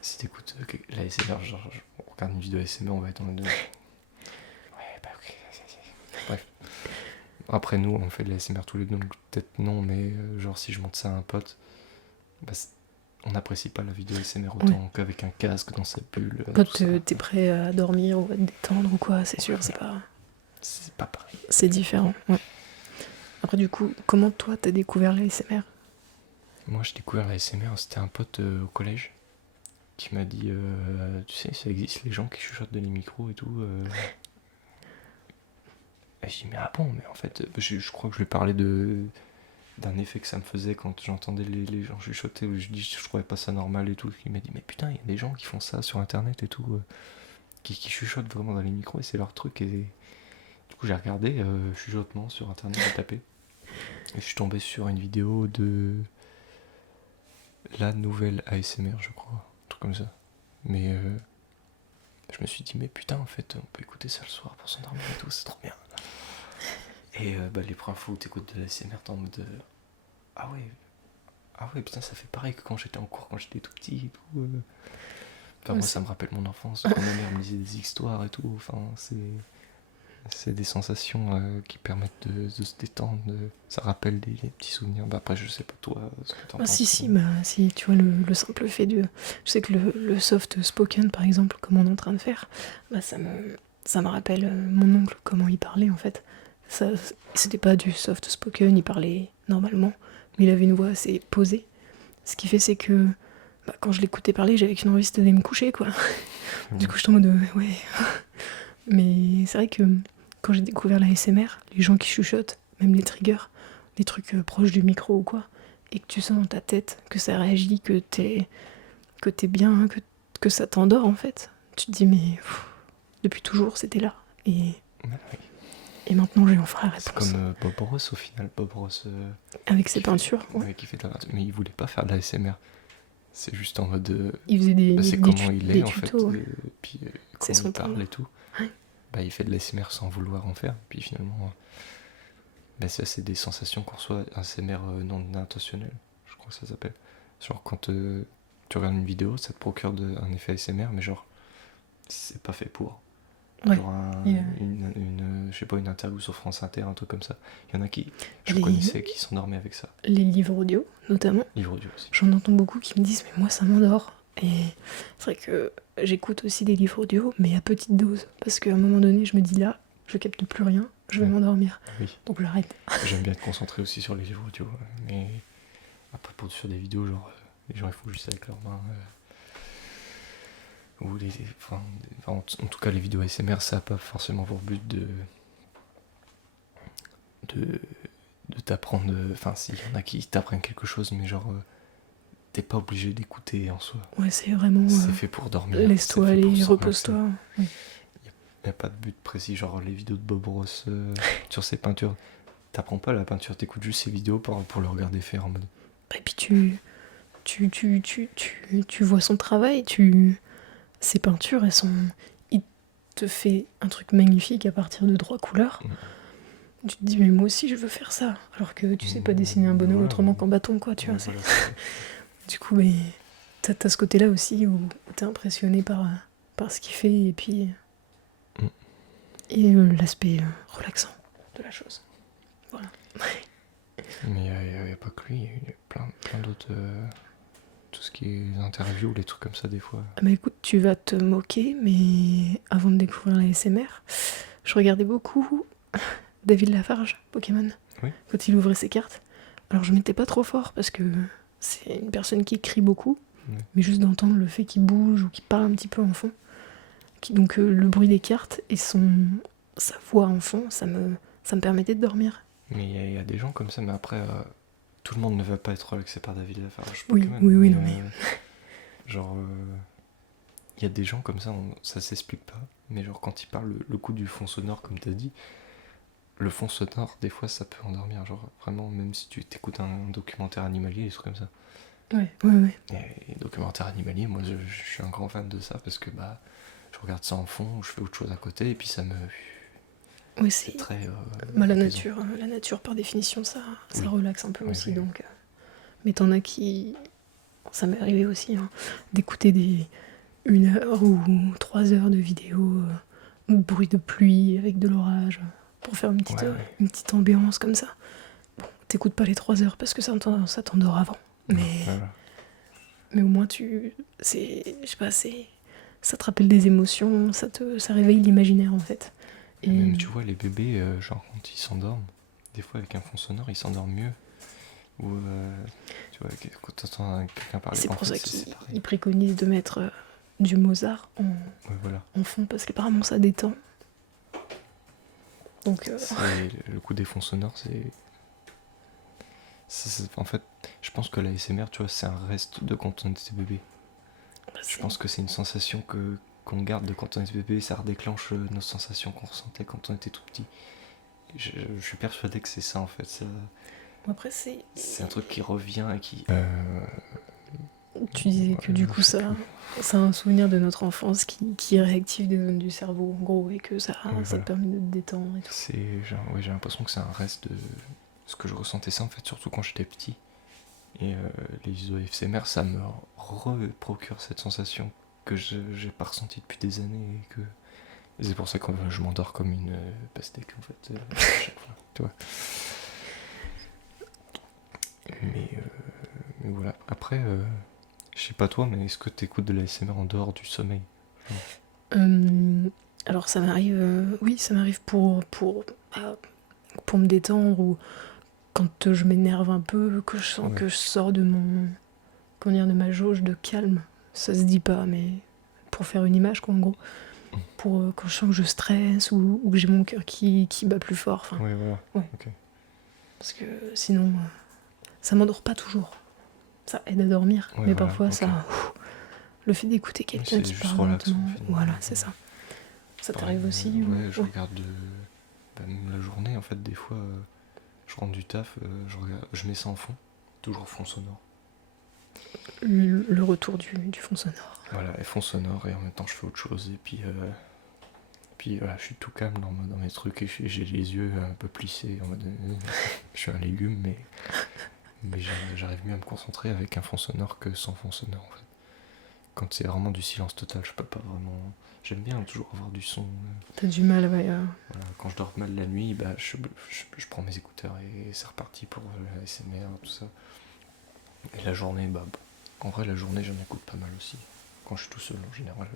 Si t'écoutes l'ASMR, genre, on regarde une vidéo ASMR, on va être en mode. Ouais, bah ok. Bref. Après, nous, on fait de l'ASMR tous les deux, donc peut-être non, mais genre, si je montre ça à un pote, bah, on n'apprécie pas la vidéo ASMR autant qu'avec un casque dans sa bulle. Quand tout ça. t'es prêt à dormir ou à te détendre ou quoi, c'est sûr, C'est pas pareil. c'est différent. Ouais. Après, du coup, comment toi t'as découvert la SMR? Moi, j'ai découvert la ASMR, c'était un pote au collège qui m'a dit tu sais, ça existe les gens qui chuchotent dans les micros et tout. Et j'ai dit, mais ah bon, mais en fait, je crois que je lui parlais d'un effet que ça me faisait quand j'entendais les gens chuchoter. Je dis, je trouvais pas ça normal et tout. Il m'a dit, mais putain, il y a des gens qui font ça sur internet et tout, qui chuchotent vraiment dans les micros et c'est leur truc. Et du coup, j'ai regardé chuchotement sur internet, j'ai tapé. Et je suis tombé sur une vidéo de la nouvelle ASMR, je crois, un truc comme ça. Mais je me suis dit, mais putain, en fait, on peut écouter ça le soir pour s'endormir et tout, c'est trop bien. Et les premières fois où t'écoutes de la ASMR, t'es en mode ah ouais, putain, ça fait pareil que quand j'étais en cours, quand j'étais tout petit et tout. Enfin, moi, ça me rappelle mon enfance, quand ma mère me disait des histoires et tout. Enfin, c'est des sensations qui permettent de se détendre. Ça rappelle des petits souvenirs. Bah, après, je sais pas toi ce que t'en penses. Si, tu vois, le simple fait de. Je sais que le soft spoken, par exemple, comme on est en train de faire, bah, ça me rappelle mon oncle, comment il parlait en fait. Ça, c'était pas du soft spoken, il parlait normalement, mais il avait une voix assez posée. Ce qui fait, c'est que bah, quand je l'écoutais parler, j'avais qu'une envie, c'était d'aller me coucher, quoi. Du coup, j'étais en mode ouais. Mais c'est vrai que quand j'ai découvert la SMR, les gens qui chuchotent, même les triggers, des trucs proches du micro ou quoi, et que tu sens dans ta tête que ça réagit, que t'es bien, que ça t'endort en fait, tu te dis mais depuis toujours c'était là. Et maintenant j'ai enfin la réponse. C'est comme Bob Ross au final. Bob Ross. Avec ses peintures. Ouais, qui fait de la peinture. Mais il voulait pas faire de la SMR. C'est juste en mode. Il faisait c'est comment il est en tutos, fait. ouais. Puis C'est comment son il parle talent. et tout. Ouais. Bah, il fait de la SMR sans vouloir en faire. Puis finalement. Bah, ça, c'est des sensations qu'on reçoit. Un SMR non intentionnel. Je crois que ça s'appelle. Genre quand tu regardes une vidéo, ça te procure un effet SMR, mais genre. C'est pas fait pour. Ouais. Genre je sais pas, une interview sur France Inter, un truc comme ça. Il y en a qui, je Les- connaissais, qui s'endormaient avec ça. Les livres audio, notamment. Livre audio aussi. J'en entends beaucoup qui me disent mais moi ça m'endort. Et c'est vrai que j'écoute aussi des livres audio, mais à petite dose. Parce qu'à un moment donné, je me dis là, je capte plus rien, je vais m'endormir. Oui. Donc j'arrête. J'aime bien être concentré aussi sur les livres audio. Mais après, sur des vidéos, genre, les gens ils font juste avec leurs mains. Ou en tout cas, les vidéos ASMR, ça n'a pas forcément pour but de t'apprendre. Enfin, s'il y en a qui t'apprennent quelque chose, mais genre, t'es pas obligé d'écouter en soi. Ouais, c'est vraiment. C'est fait pour dormir. Laisse-toi aller, repose-toi. Il n'y a pas de but précis, genre les vidéos de Bob Ross sur ses peintures. T'apprends pas la peinture, t'écoutes juste ses vidéos pour le regarder faire en mode. Et puis tu vois son travail, ses peintures, il te fait un truc magnifique à partir de 3 couleurs. Tu te dis mais moi aussi je veux faire ça, alors que tu sais pas dessiner un bonhomme autrement qu'en bâton, quoi, tu vois. Voilà, du coup, mais t'as ce côté-là aussi où t'es impressionné par ce qu'il fait et puis et l'aspect relaxant de la chose. Voilà. Mais il n'y a pas que lui, il y a eu plein d'autres. Tout ce qui est interviews, les trucs comme ça, des fois. Bah écoute, tu vas te moquer, mais avant de découvrir la SMR, je regardais beaucoup David Lafarge, Pokémon, quand il ouvrait ses cartes. Alors je mettais pas trop fort parce que c'est une personne qui crie beaucoup, mais juste d'entendre le fait qu'il bouge ou qu'il parle un petit peu en fond, donc le bruit des cartes et sa voix en fond, ça me permettait de dormir. Mais il y a des gens comme ça, mais après, tout le monde ne va pas être relaxé par David Lafarge. Oui, non mais... Genre, il y a des gens comme ça, ça s'explique pas, mais genre quand il parle, le coup du fond sonore, comme t'as dit, le fond sonore, des fois, ça peut endormir, genre vraiment, même si tu t'écoutes un documentaire animalier, des trucs comme ça. Ouais. Et documentaire animalier, moi, je suis un grand fan de ça, parce que, bah, je regarde ça en fond, je fais autre chose à côté, et puis ça me Oui, c'est très bah, apaisant. la nature par définition, ça Oui. relaxe un peu Oui, aussi. oui. Donc, mais t'en as qui. Ça m'est arrivé aussi, hein, d'écouter des 1 heure ou 3 heures de vidéos, bruit de pluie avec de l'orage, pour faire Ouais, ouais. une petite ambiance comme ça. Bon, t'écoutes pas les 3 heures parce que ça t'endort avant. Non, Mais, voilà. mais au moins, je sais pas, ça te rappelle des émotions, ça réveille l'imaginaire en fait. Et Et même, tu vois, les bébés, genre quand ils s'endorment, des fois avec un fond sonore, ils s'endorment mieux. Ou, tu vois, quand t'entends quelqu'un parler, c'est en pour fait, ça c'est pareil. qu'ils préconisent de mettre du Mozart Ouais, voilà. en fond parce qu'apparemment ça détend. Donc, C'est le coup des fonds sonores, en fait, je pense que la SMR, tu vois, c'est un reste de quand on était bébé. bah, Je pense que c'est une sensation qu'on garde de quand on était bébé, ça redéclenche nos sensations qu'on ressentait quand on était tout petit. Je suis persuadé que c'est ça en fait. après, C'est un truc qui revient et qui. tu disais que du coup, ça a un souvenir de notre enfance qui réactive des zones du cerveau, en gros, et que ça Oui, te voilà. permet de te détendre et tout. C'est genre, ouais, j'ai l'impression que c'est un reste de ce que je ressentais ça en fait, surtout quand j'étais petit. Et les ISO FCMR, ça me procure cette sensation que j'ai pas ressentie depuis des années et que. Et c'est pour ça que je m'endors comme une pastèque en fait, à chaque fois, tu vois. Mais voilà. Après, je sais pas toi, mais est-ce que t'écoutes de la SMR en dehors du sommeil? Alors, ça m'arrive, oui, ça m'arrive pour me détendre ou quand je m'énerve un peu, que je sens Ouais. que je sors comment dire, de ma jauge de calme. Ça se dit pas, mais pour faire une image, quoi, en gros. Pour quand je sens que je stresse ou que j'ai mon cœur qui bat plus fort. Enfin, Ouais, voilà. ouais. Ok. Parce que sinon, ça m'endort pas toujours. Ça aide à dormir, Ouais, mais voilà, parfois ok. le fait d'écouter Oui, quelqu'un c'est qui juste parle relaxant lentement, finalement. voilà, c'est ça. Ça Pareil, t'arrive aussi ouais, je ou... regarde même la journée en fait, des fois, je rentre du taf, je mets ça en fond, toujours fond sonore. Le retour du fond sonore. Voilà, et fond sonore, et en même temps je fais autre chose, et puis voilà, je suis tout calme dans mes trucs, et j'ai les yeux un peu plissés, en mode, je suis un légume, mais j'arrive mieux à me concentrer avec un fond sonore que sans fond sonore en fait. Quand c'est vraiment du silence total, je peux pas vraiment. J'aime bien toujours avoir du son. T'as du mal, ouais. Voilà. Quand je dors mal la nuit, bah, je prends mes écouteurs et c'est reparti pour la SMR, tout ça. Et la journée, bah, en vrai, la journée, j'en écoute pas mal aussi. Quand je suis tout seul, en général.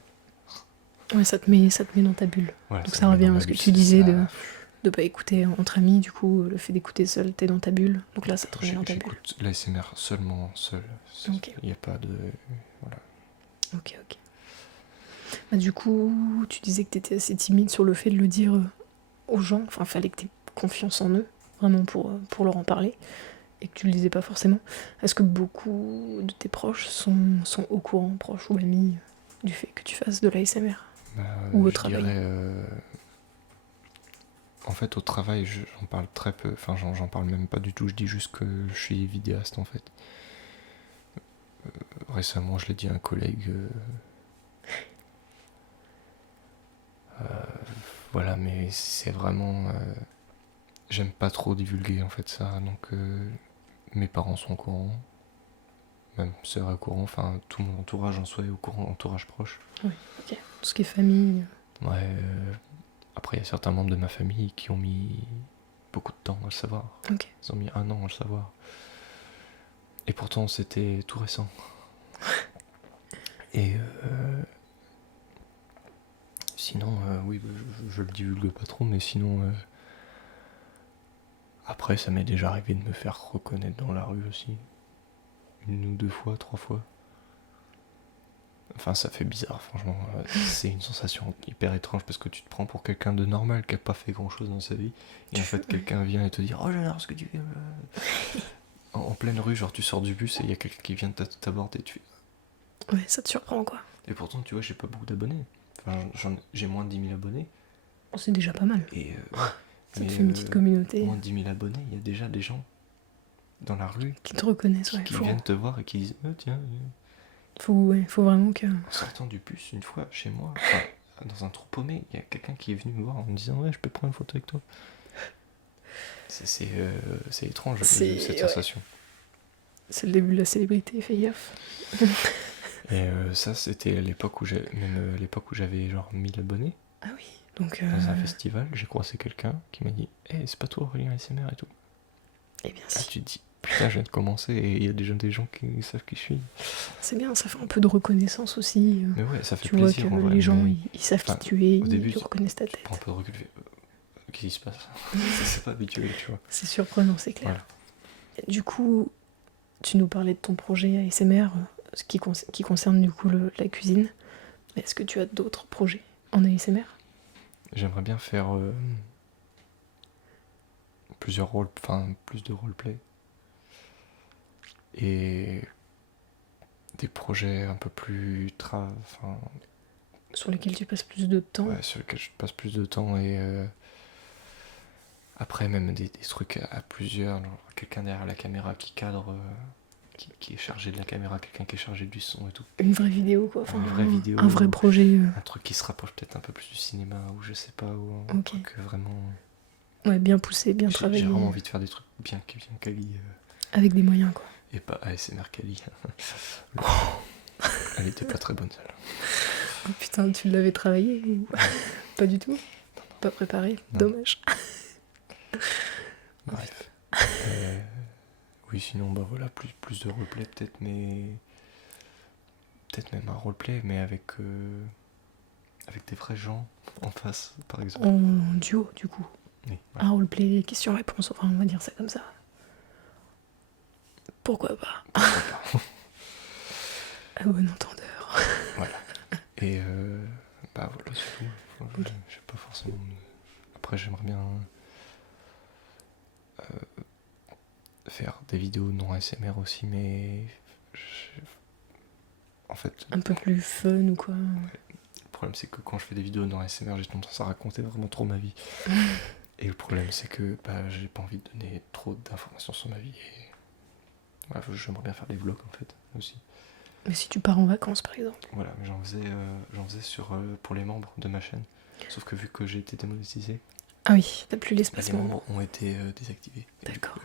Ouais, ça te met dans ta bulle. Voilà, Donc ça ça me met revient dans à ma ce que bulle, tu c'est disais ça. de pas écouter entre amis, du coup, le fait d'écouter seul, t'es dans ta bulle. Donc là, ça te remet dans ta bulle. J'écoute la SMR seulement seul. Ok. Il n'y a pas de. Voilà. Ok. Bah, du coup, tu disais que t'étais assez timide sur le fait de le dire aux gens. Enfin, fallait que t'aies confiance en eux, vraiment pour leur en parler. Et que tu le disais pas forcément. Est-ce que beaucoup de tes proches sont au courant, proches ou amis, du fait que tu fasses de l'ASMR Bah, ou au je travail? dirais. En fait, au travail, j'en parle très peu. Enfin, j'en parle même pas du tout. Je dis juste que je suis vidéaste en fait. Récemment, je l'ai dit à un collègue. Voilà, mais c'est vraiment. J'aime pas trop divulguer en fait ça. Donc, mes parents sont au courant. Même sœur est au courant. Enfin, tout mon entourage en soi est au courant, entourage proche. Oui, ok. Tout ce qui est famille. Ouais. Après, il y a certains membres de ma famille qui ont mis beaucoup de temps à le savoir. Ok. Ils ont mis 1 an à le savoir. Et pourtant, c'était tout récent. Et sinon, oui, bah, je le divulgue pas trop, mais sinon, après, ça m'est déjà arrivé de me faire reconnaître dans la rue aussi. 1 ou 2 fois, 3 fois. Enfin, ça fait bizarre, franchement. C'est une sensation hyper étrange parce que tu te prends pour quelqu'un de normal qui a pas fait grand chose dans sa vie. Et en fait, quelqu'un vient et te dit oh, j'adore ce que tu fais. En pleine rue, genre tu sors du bus et il y a quelqu'un qui vient de t'aborder et tu fais. Ouais, ça te surprend quoi. Et pourtant, tu vois, j'ai pas beaucoup d'abonnés. Enfin, j'ai moins de 10 000 abonnés. Oh, c'est déjà pas mal. Et, ça te fait une petite communauté. Moins de 10 000 abonnés, il y a déjà des gens dans la rue qui te reconnaissent, ouais. qui viennent te voir et qui disent tiens. Faut vraiment que. En sortant du bus une fois chez moi, enfin, dans un trou paumé, il y a quelqu'un qui est venu me voir en me disant ouais, je peux prendre une photo avec toi. C'est étrange cette sensation. C'est le début de la célébrité, fais gaffe. Et ça, c'était à l'époque où j'avais genre 1000 abonnés. Ah oui, donc... Dans un festival, j'ai croisé quelqu'un qui m'a dit hey, c'est pas toi Aurélien ASMR et tout. Eh bien Ah, si. tu te dis putain, je viens de commencer et il y a déjà des gens qui savent qui je suis. C'est bien, ça fait un peu de reconnaissance aussi. Mais ouais, ça fait Tu plaisir vois en que vrai. les gens, mais ils savent enfin, qui tu es, au début, ils reconnaissent ta tu tête. prends un peu de recul, tu fais, qu'est-ce qui se passe? C'est pas habitué, tu vois. C'est surprenant, c'est clair. Voilà. Du coup, tu nous parlais de ton projet ASMR, ce qui concerne du coup la cuisine. Mais est-ce que tu as d'autres projets en ASMR? J'aimerais bien faire plus de roleplay. Et des projets un peu plus Sur lesquels tu passes plus de temps? ouais, sur lesquels je passe plus de temps et après même des trucs à plusieurs, genre quelqu'un derrière la caméra qui cadre, qui est chargé de la caméra, quelqu'un qui est chargé du son et tout. Une vraie vidéo, quoi. Enfin, Une vraie vidéo. Un vrai projet. Un truc qui se rapproche peut-être un peu plus du cinéma ou je sais pas, ou un Ok. truc vraiment... Ouais, bien poussé, bien J'ai travaillé. vraiment envie de faire des trucs bien quali. Avec des moyens, quoi. Et pas ASMR quali. Elle était pas très bonne celle-là. Oh putain, tu l'avais travaillé ou pas du tout? Pas préparé? Non. Dommage. Bref. Oui, sinon, bah voilà, plus de roleplay peut-être, mais... Peut-être même un roleplay, mais avec des vrais gens en face, par exemple. En duo, du coup. Oui, Un roleplay, question-réponse, enfin, on va dire ça comme ça. Pourquoi pas? À bon entendeur. Voilà. Et bah voilà, c'est tout. Enfin, Ok. je sais pas forcément... Après, j'aimerais bien... faire des vidéos non ASMR aussi, mais en fait, Un peu plus fun ou quoi? le problème c'est que quand je fais des vidéos non ASMR, j'ai tendance à raconter vraiment trop ma vie. Et le problème c'est que bah, j'ai pas envie de donner trop d'informations sur ma vie. Et voilà, j'aimerais bien faire des vlogs en fait aussi. Mais si tu pars en vacances, par exemple. Voilà, mais j'en faisais pour les membres de ma chaîne. Sauf que vu que j'ai été démonétisé, Ah oui, t'as plus les l'espace membre. membres ont été désactivés. Et du coup, D'accord.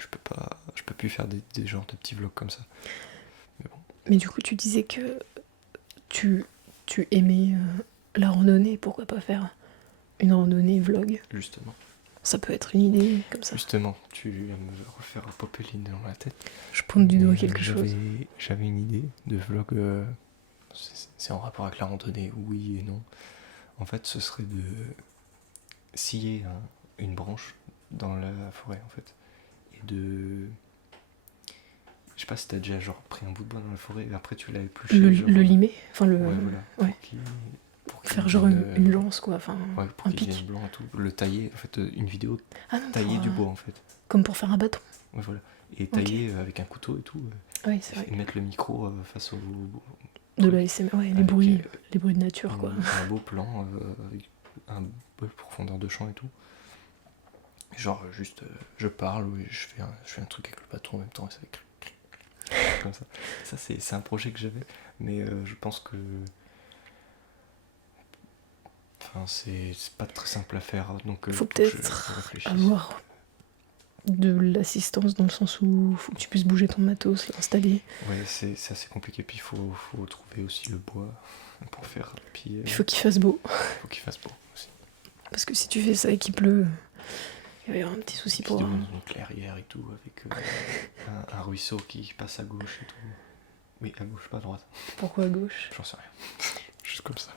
je peux plus faire des genres de petits vlogs comme ça. Mais bon. Mais du coup, tu disais que tu aimais la randonnée. Pourquoi pas faire une randonnée vlog? Justement. Ça peut être une idée comme ça. Justement, tu viens de me refaire popper l'idée dans la tête. Je pointe du doigt Mais quelque chose. J'avais une idée de vlog, c'est en rapport avec la randonnée, oui et non. En fait, ce serait de scier une branche dans la forêt, en fait. Et de... Je sais pas si t'as déjà genre pris un bout de bois dans la forêt et après tu l'as épluché. Le limer. Enfin, le. Ouais, voilà. Ouais. Pour qu'il Faire genre une devienne, lance, quoi. Enfin, ouais, pour un qu'il pic. devienne blanc et tout. Le tailler, en fait, une vidéo Ah non, tailler du bois, en fait. Comme pour faire un bâton. Ouais, voilà. Et tailler avec un couteau et tout. Ah oui, c'est vrai. Et mettre le micro face au... De l'ASMR, ouais, les avec, bruits de nature, quoi. Un beau plan avec un beau profondeur de champ et tout. Genre juste je parle ou je fais un truc avec le bâton en même temps et ça fait comme ça. Ça c'est un projet que j'avais, mais je pense que enfin c'est pas très simple à faire, donc Faut que je peut-être réfléchisse. avoir de l'assistance dans le sens où faut que tu puisses bouger ton matos, l'installer. Ouais, c'est assez compliqué, puis il faut trouver aussi le bois pour faire. Puis Il faut qu'il fasse beau. faut qu'il fasse beau aussi. Parce que si tu fais ça et qu'il pleut, il va y avoir un petit souci Puis pour... dans une clairière et tout, avec un ruisseau qui passe à gauche et tout. Oui, à gauche, pas à droite. Pourquoi à gauche? J'en sais rien. Juste comme ça.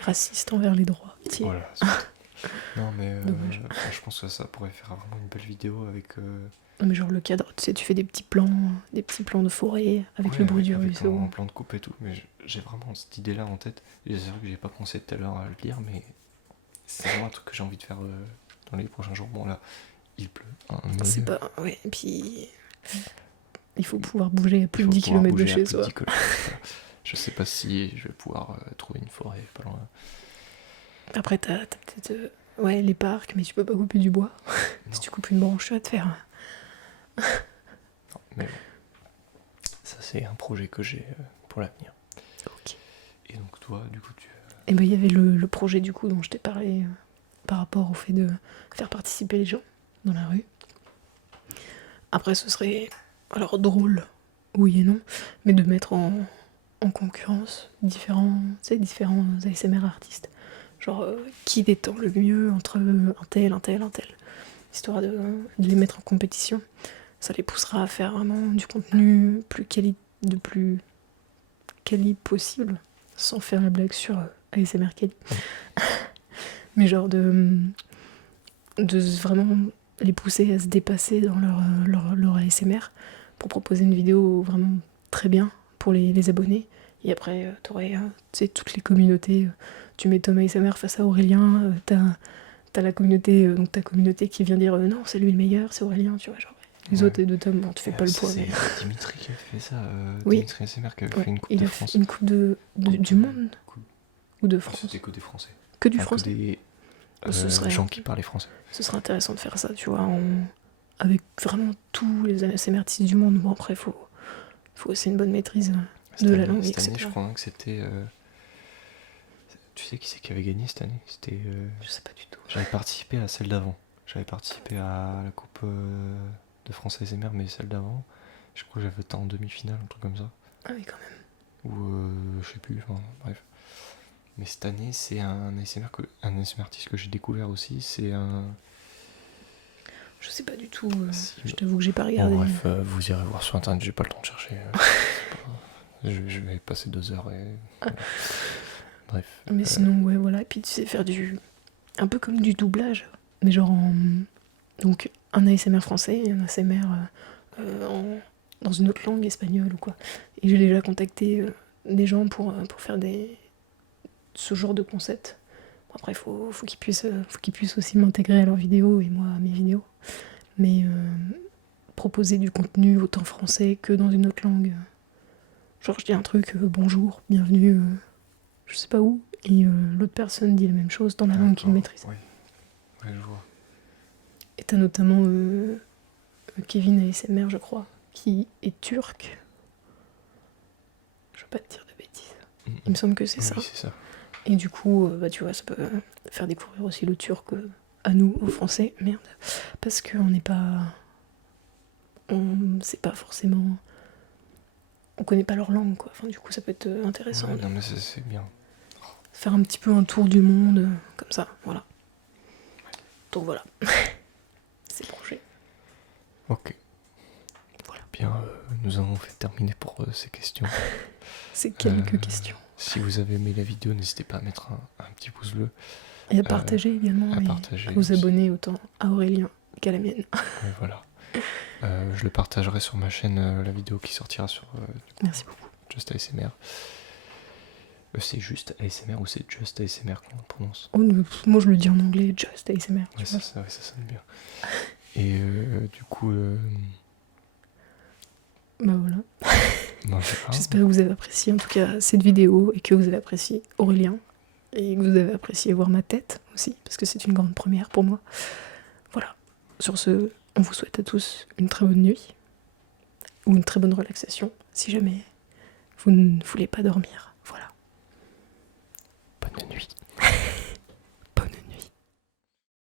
Raciste envers les droits. Tiens. Voilà. Non, mais Dommage. je pense que ça pourrait faire vraiment une belle vidéo avec. Non, mais genre le cadre, tu sais, tu fais des petits plans de forêt avec ouais, le bruit du avec ruisseau. un plan de coupe et tout. Mais j'ai vraiment cette idée-là en tête. Et c'est vrai que j'ai pas pensé tout à l'heure à le dire, mais c'est vraiment un truc que j'ai envie de faire dans les prochains jours. Bon, là, il pleut. Hein, mais C'est pas... Ouais, et puis... Il faut pouvoir bouger à plus de 10 km de chez soi. Je sais pas si je vais pouvoir trouver une forêt pas loin. Après, t'as peut-être... ouais, les parcs, mais tu peux pas couper du bois. Si Non. tu coupes une branche, tu vas te faire... Non, mais bon. Ça, c'est un projet que j'ai pour l'avenir. Ok. Et donc, toi, du coup, Et ben il y avait le projet du coup dont je t'ai parlé par rapport au fait de faire participer les gens dans la rue. Après ce serait alors drôle, oui et non, mais de mettre en concurrence différents ASMR artistes. Genre qui détend le mieux entre un tel, histoire de les mettre en compétition. Ça les poussera à faire vraiment du contenu de plus quali possible, sans faire la blague sur ASMR quali. Mais genre de vraiment les pousser à se dépasser dans leur ASMR pour proposer une vidéo vraiment très bien pour les abonnés. Et après, t'aurais toutes les communautés. Tu mets Tom ASMR face à Aurélien, t'as la communauté, donc ta communauté qui vient dire non, c'est lui le meilleur, c'est Aurélien, tu vois. Genre, les autres et de Tom, bon, tu fais pas le poids. C'est Dimitri qui a fait ça. Oui. Dimitri ASMR qui a fait une coupe de France. Une coupe du monde ou de France. C'était que des Français. Que du français. Que des gens qui parlaient français. Ce serait intéressant de faire ça, tu vois, avec vraiment tous les ASMR artistes du monde. Bon, après, faut aussi une bonne maîtrise de la langue. Cette année, je crois que c'était. Tu sais qui c'est qui avait gagné cette année? C'était. Je sais pas du tout. J'avais participé à celle d'avant. J'avais participé à la Coupe de France ASMR, mais celle d'avant, je crois que j'avais été en demi-finale, un truc comme ça. Ah oui, quand même. Ou je sais plus, enfin, bref. Mais cette année, c'est un ASMR artiste que j'ai découvert aussi. C'est un. Je sais pas du tout. Je t'avoue que j'ai pas regardé. Bon, bref, vous irez voir sur internet, j'ai pas le temps de chercher. Je vais passer 2 heures et. Bref. Mais sinon, ouais, voilà. Et puis tu sais faire un peu comme du doublage. Mais genre donc un ASMR français et un ASMR dans une autre langue, espagnole ou quoi. Et j'ai déjà contacté des gens pour faire ce genre de concept. Bon, après, faut qu'ils puissent aussi m'intégrer à leurs vidéos et moi à mes vidéos. Mais proposer du contenu autant français que dans une autre langue. Genre je dis un truc, bonjour, bienvenue, je sais pas où, et l'autre personne dit la même chose dans la langue qu'il maîtrise. Ouais, je vois. Et t'as notamment Kevin ASMR, je crois, qui est turc. Je veux pas te dire de bêtises. Il me semble que c'est ça. Oui, c'est ça. Et du coup, tu vois, ça peut faire découvrir aussi le turc à nous, aux Français. Merde. Parce qu'on n'est pas... C'est pas forcément... On connaît pas leur langue, quoi. Enfin, du coup, ça peut être intéressant. Ouais, non, mais c'est bien. Faire un petit peu un tour du monde, comme ça, voilà. Donc voilà. C'est le projet. Ok. Voilà. Bien, nous avons fait terminer pour ces questions. C'est quelques questions. Si vous avez aimé la vidéo, n'hésitez pas à mettre un petit pouce bleu. Et à partager également. À vous abonner autant à Aurélien qu'à la mienne. Ouais, voilà. Je le partagerai sur ma chaîne, la vidéo qui sortira sur Merci beaucoup. Just ASMR. C'est juste ASMR ou c'est Just ASMR qu'on prononce? Moi je le dis en anglais, Just ASMR. Ouais, c'est ça, ça sonne bien. Et du coup... Bah voilà. Non, j'espère que vous avez apprécié en tout cas cette vidéo et que vous avez apprécié Aurélien et que vous avez apprécié voir ma tête aussi, parce que c'est une grande première pour moi. Voilà. Sur ce, on vous souhaite à tous une très bonne nuit ou une très bonne relaxation si jamais vous ne voulez pas dormir. Voilà. Bonne nuit.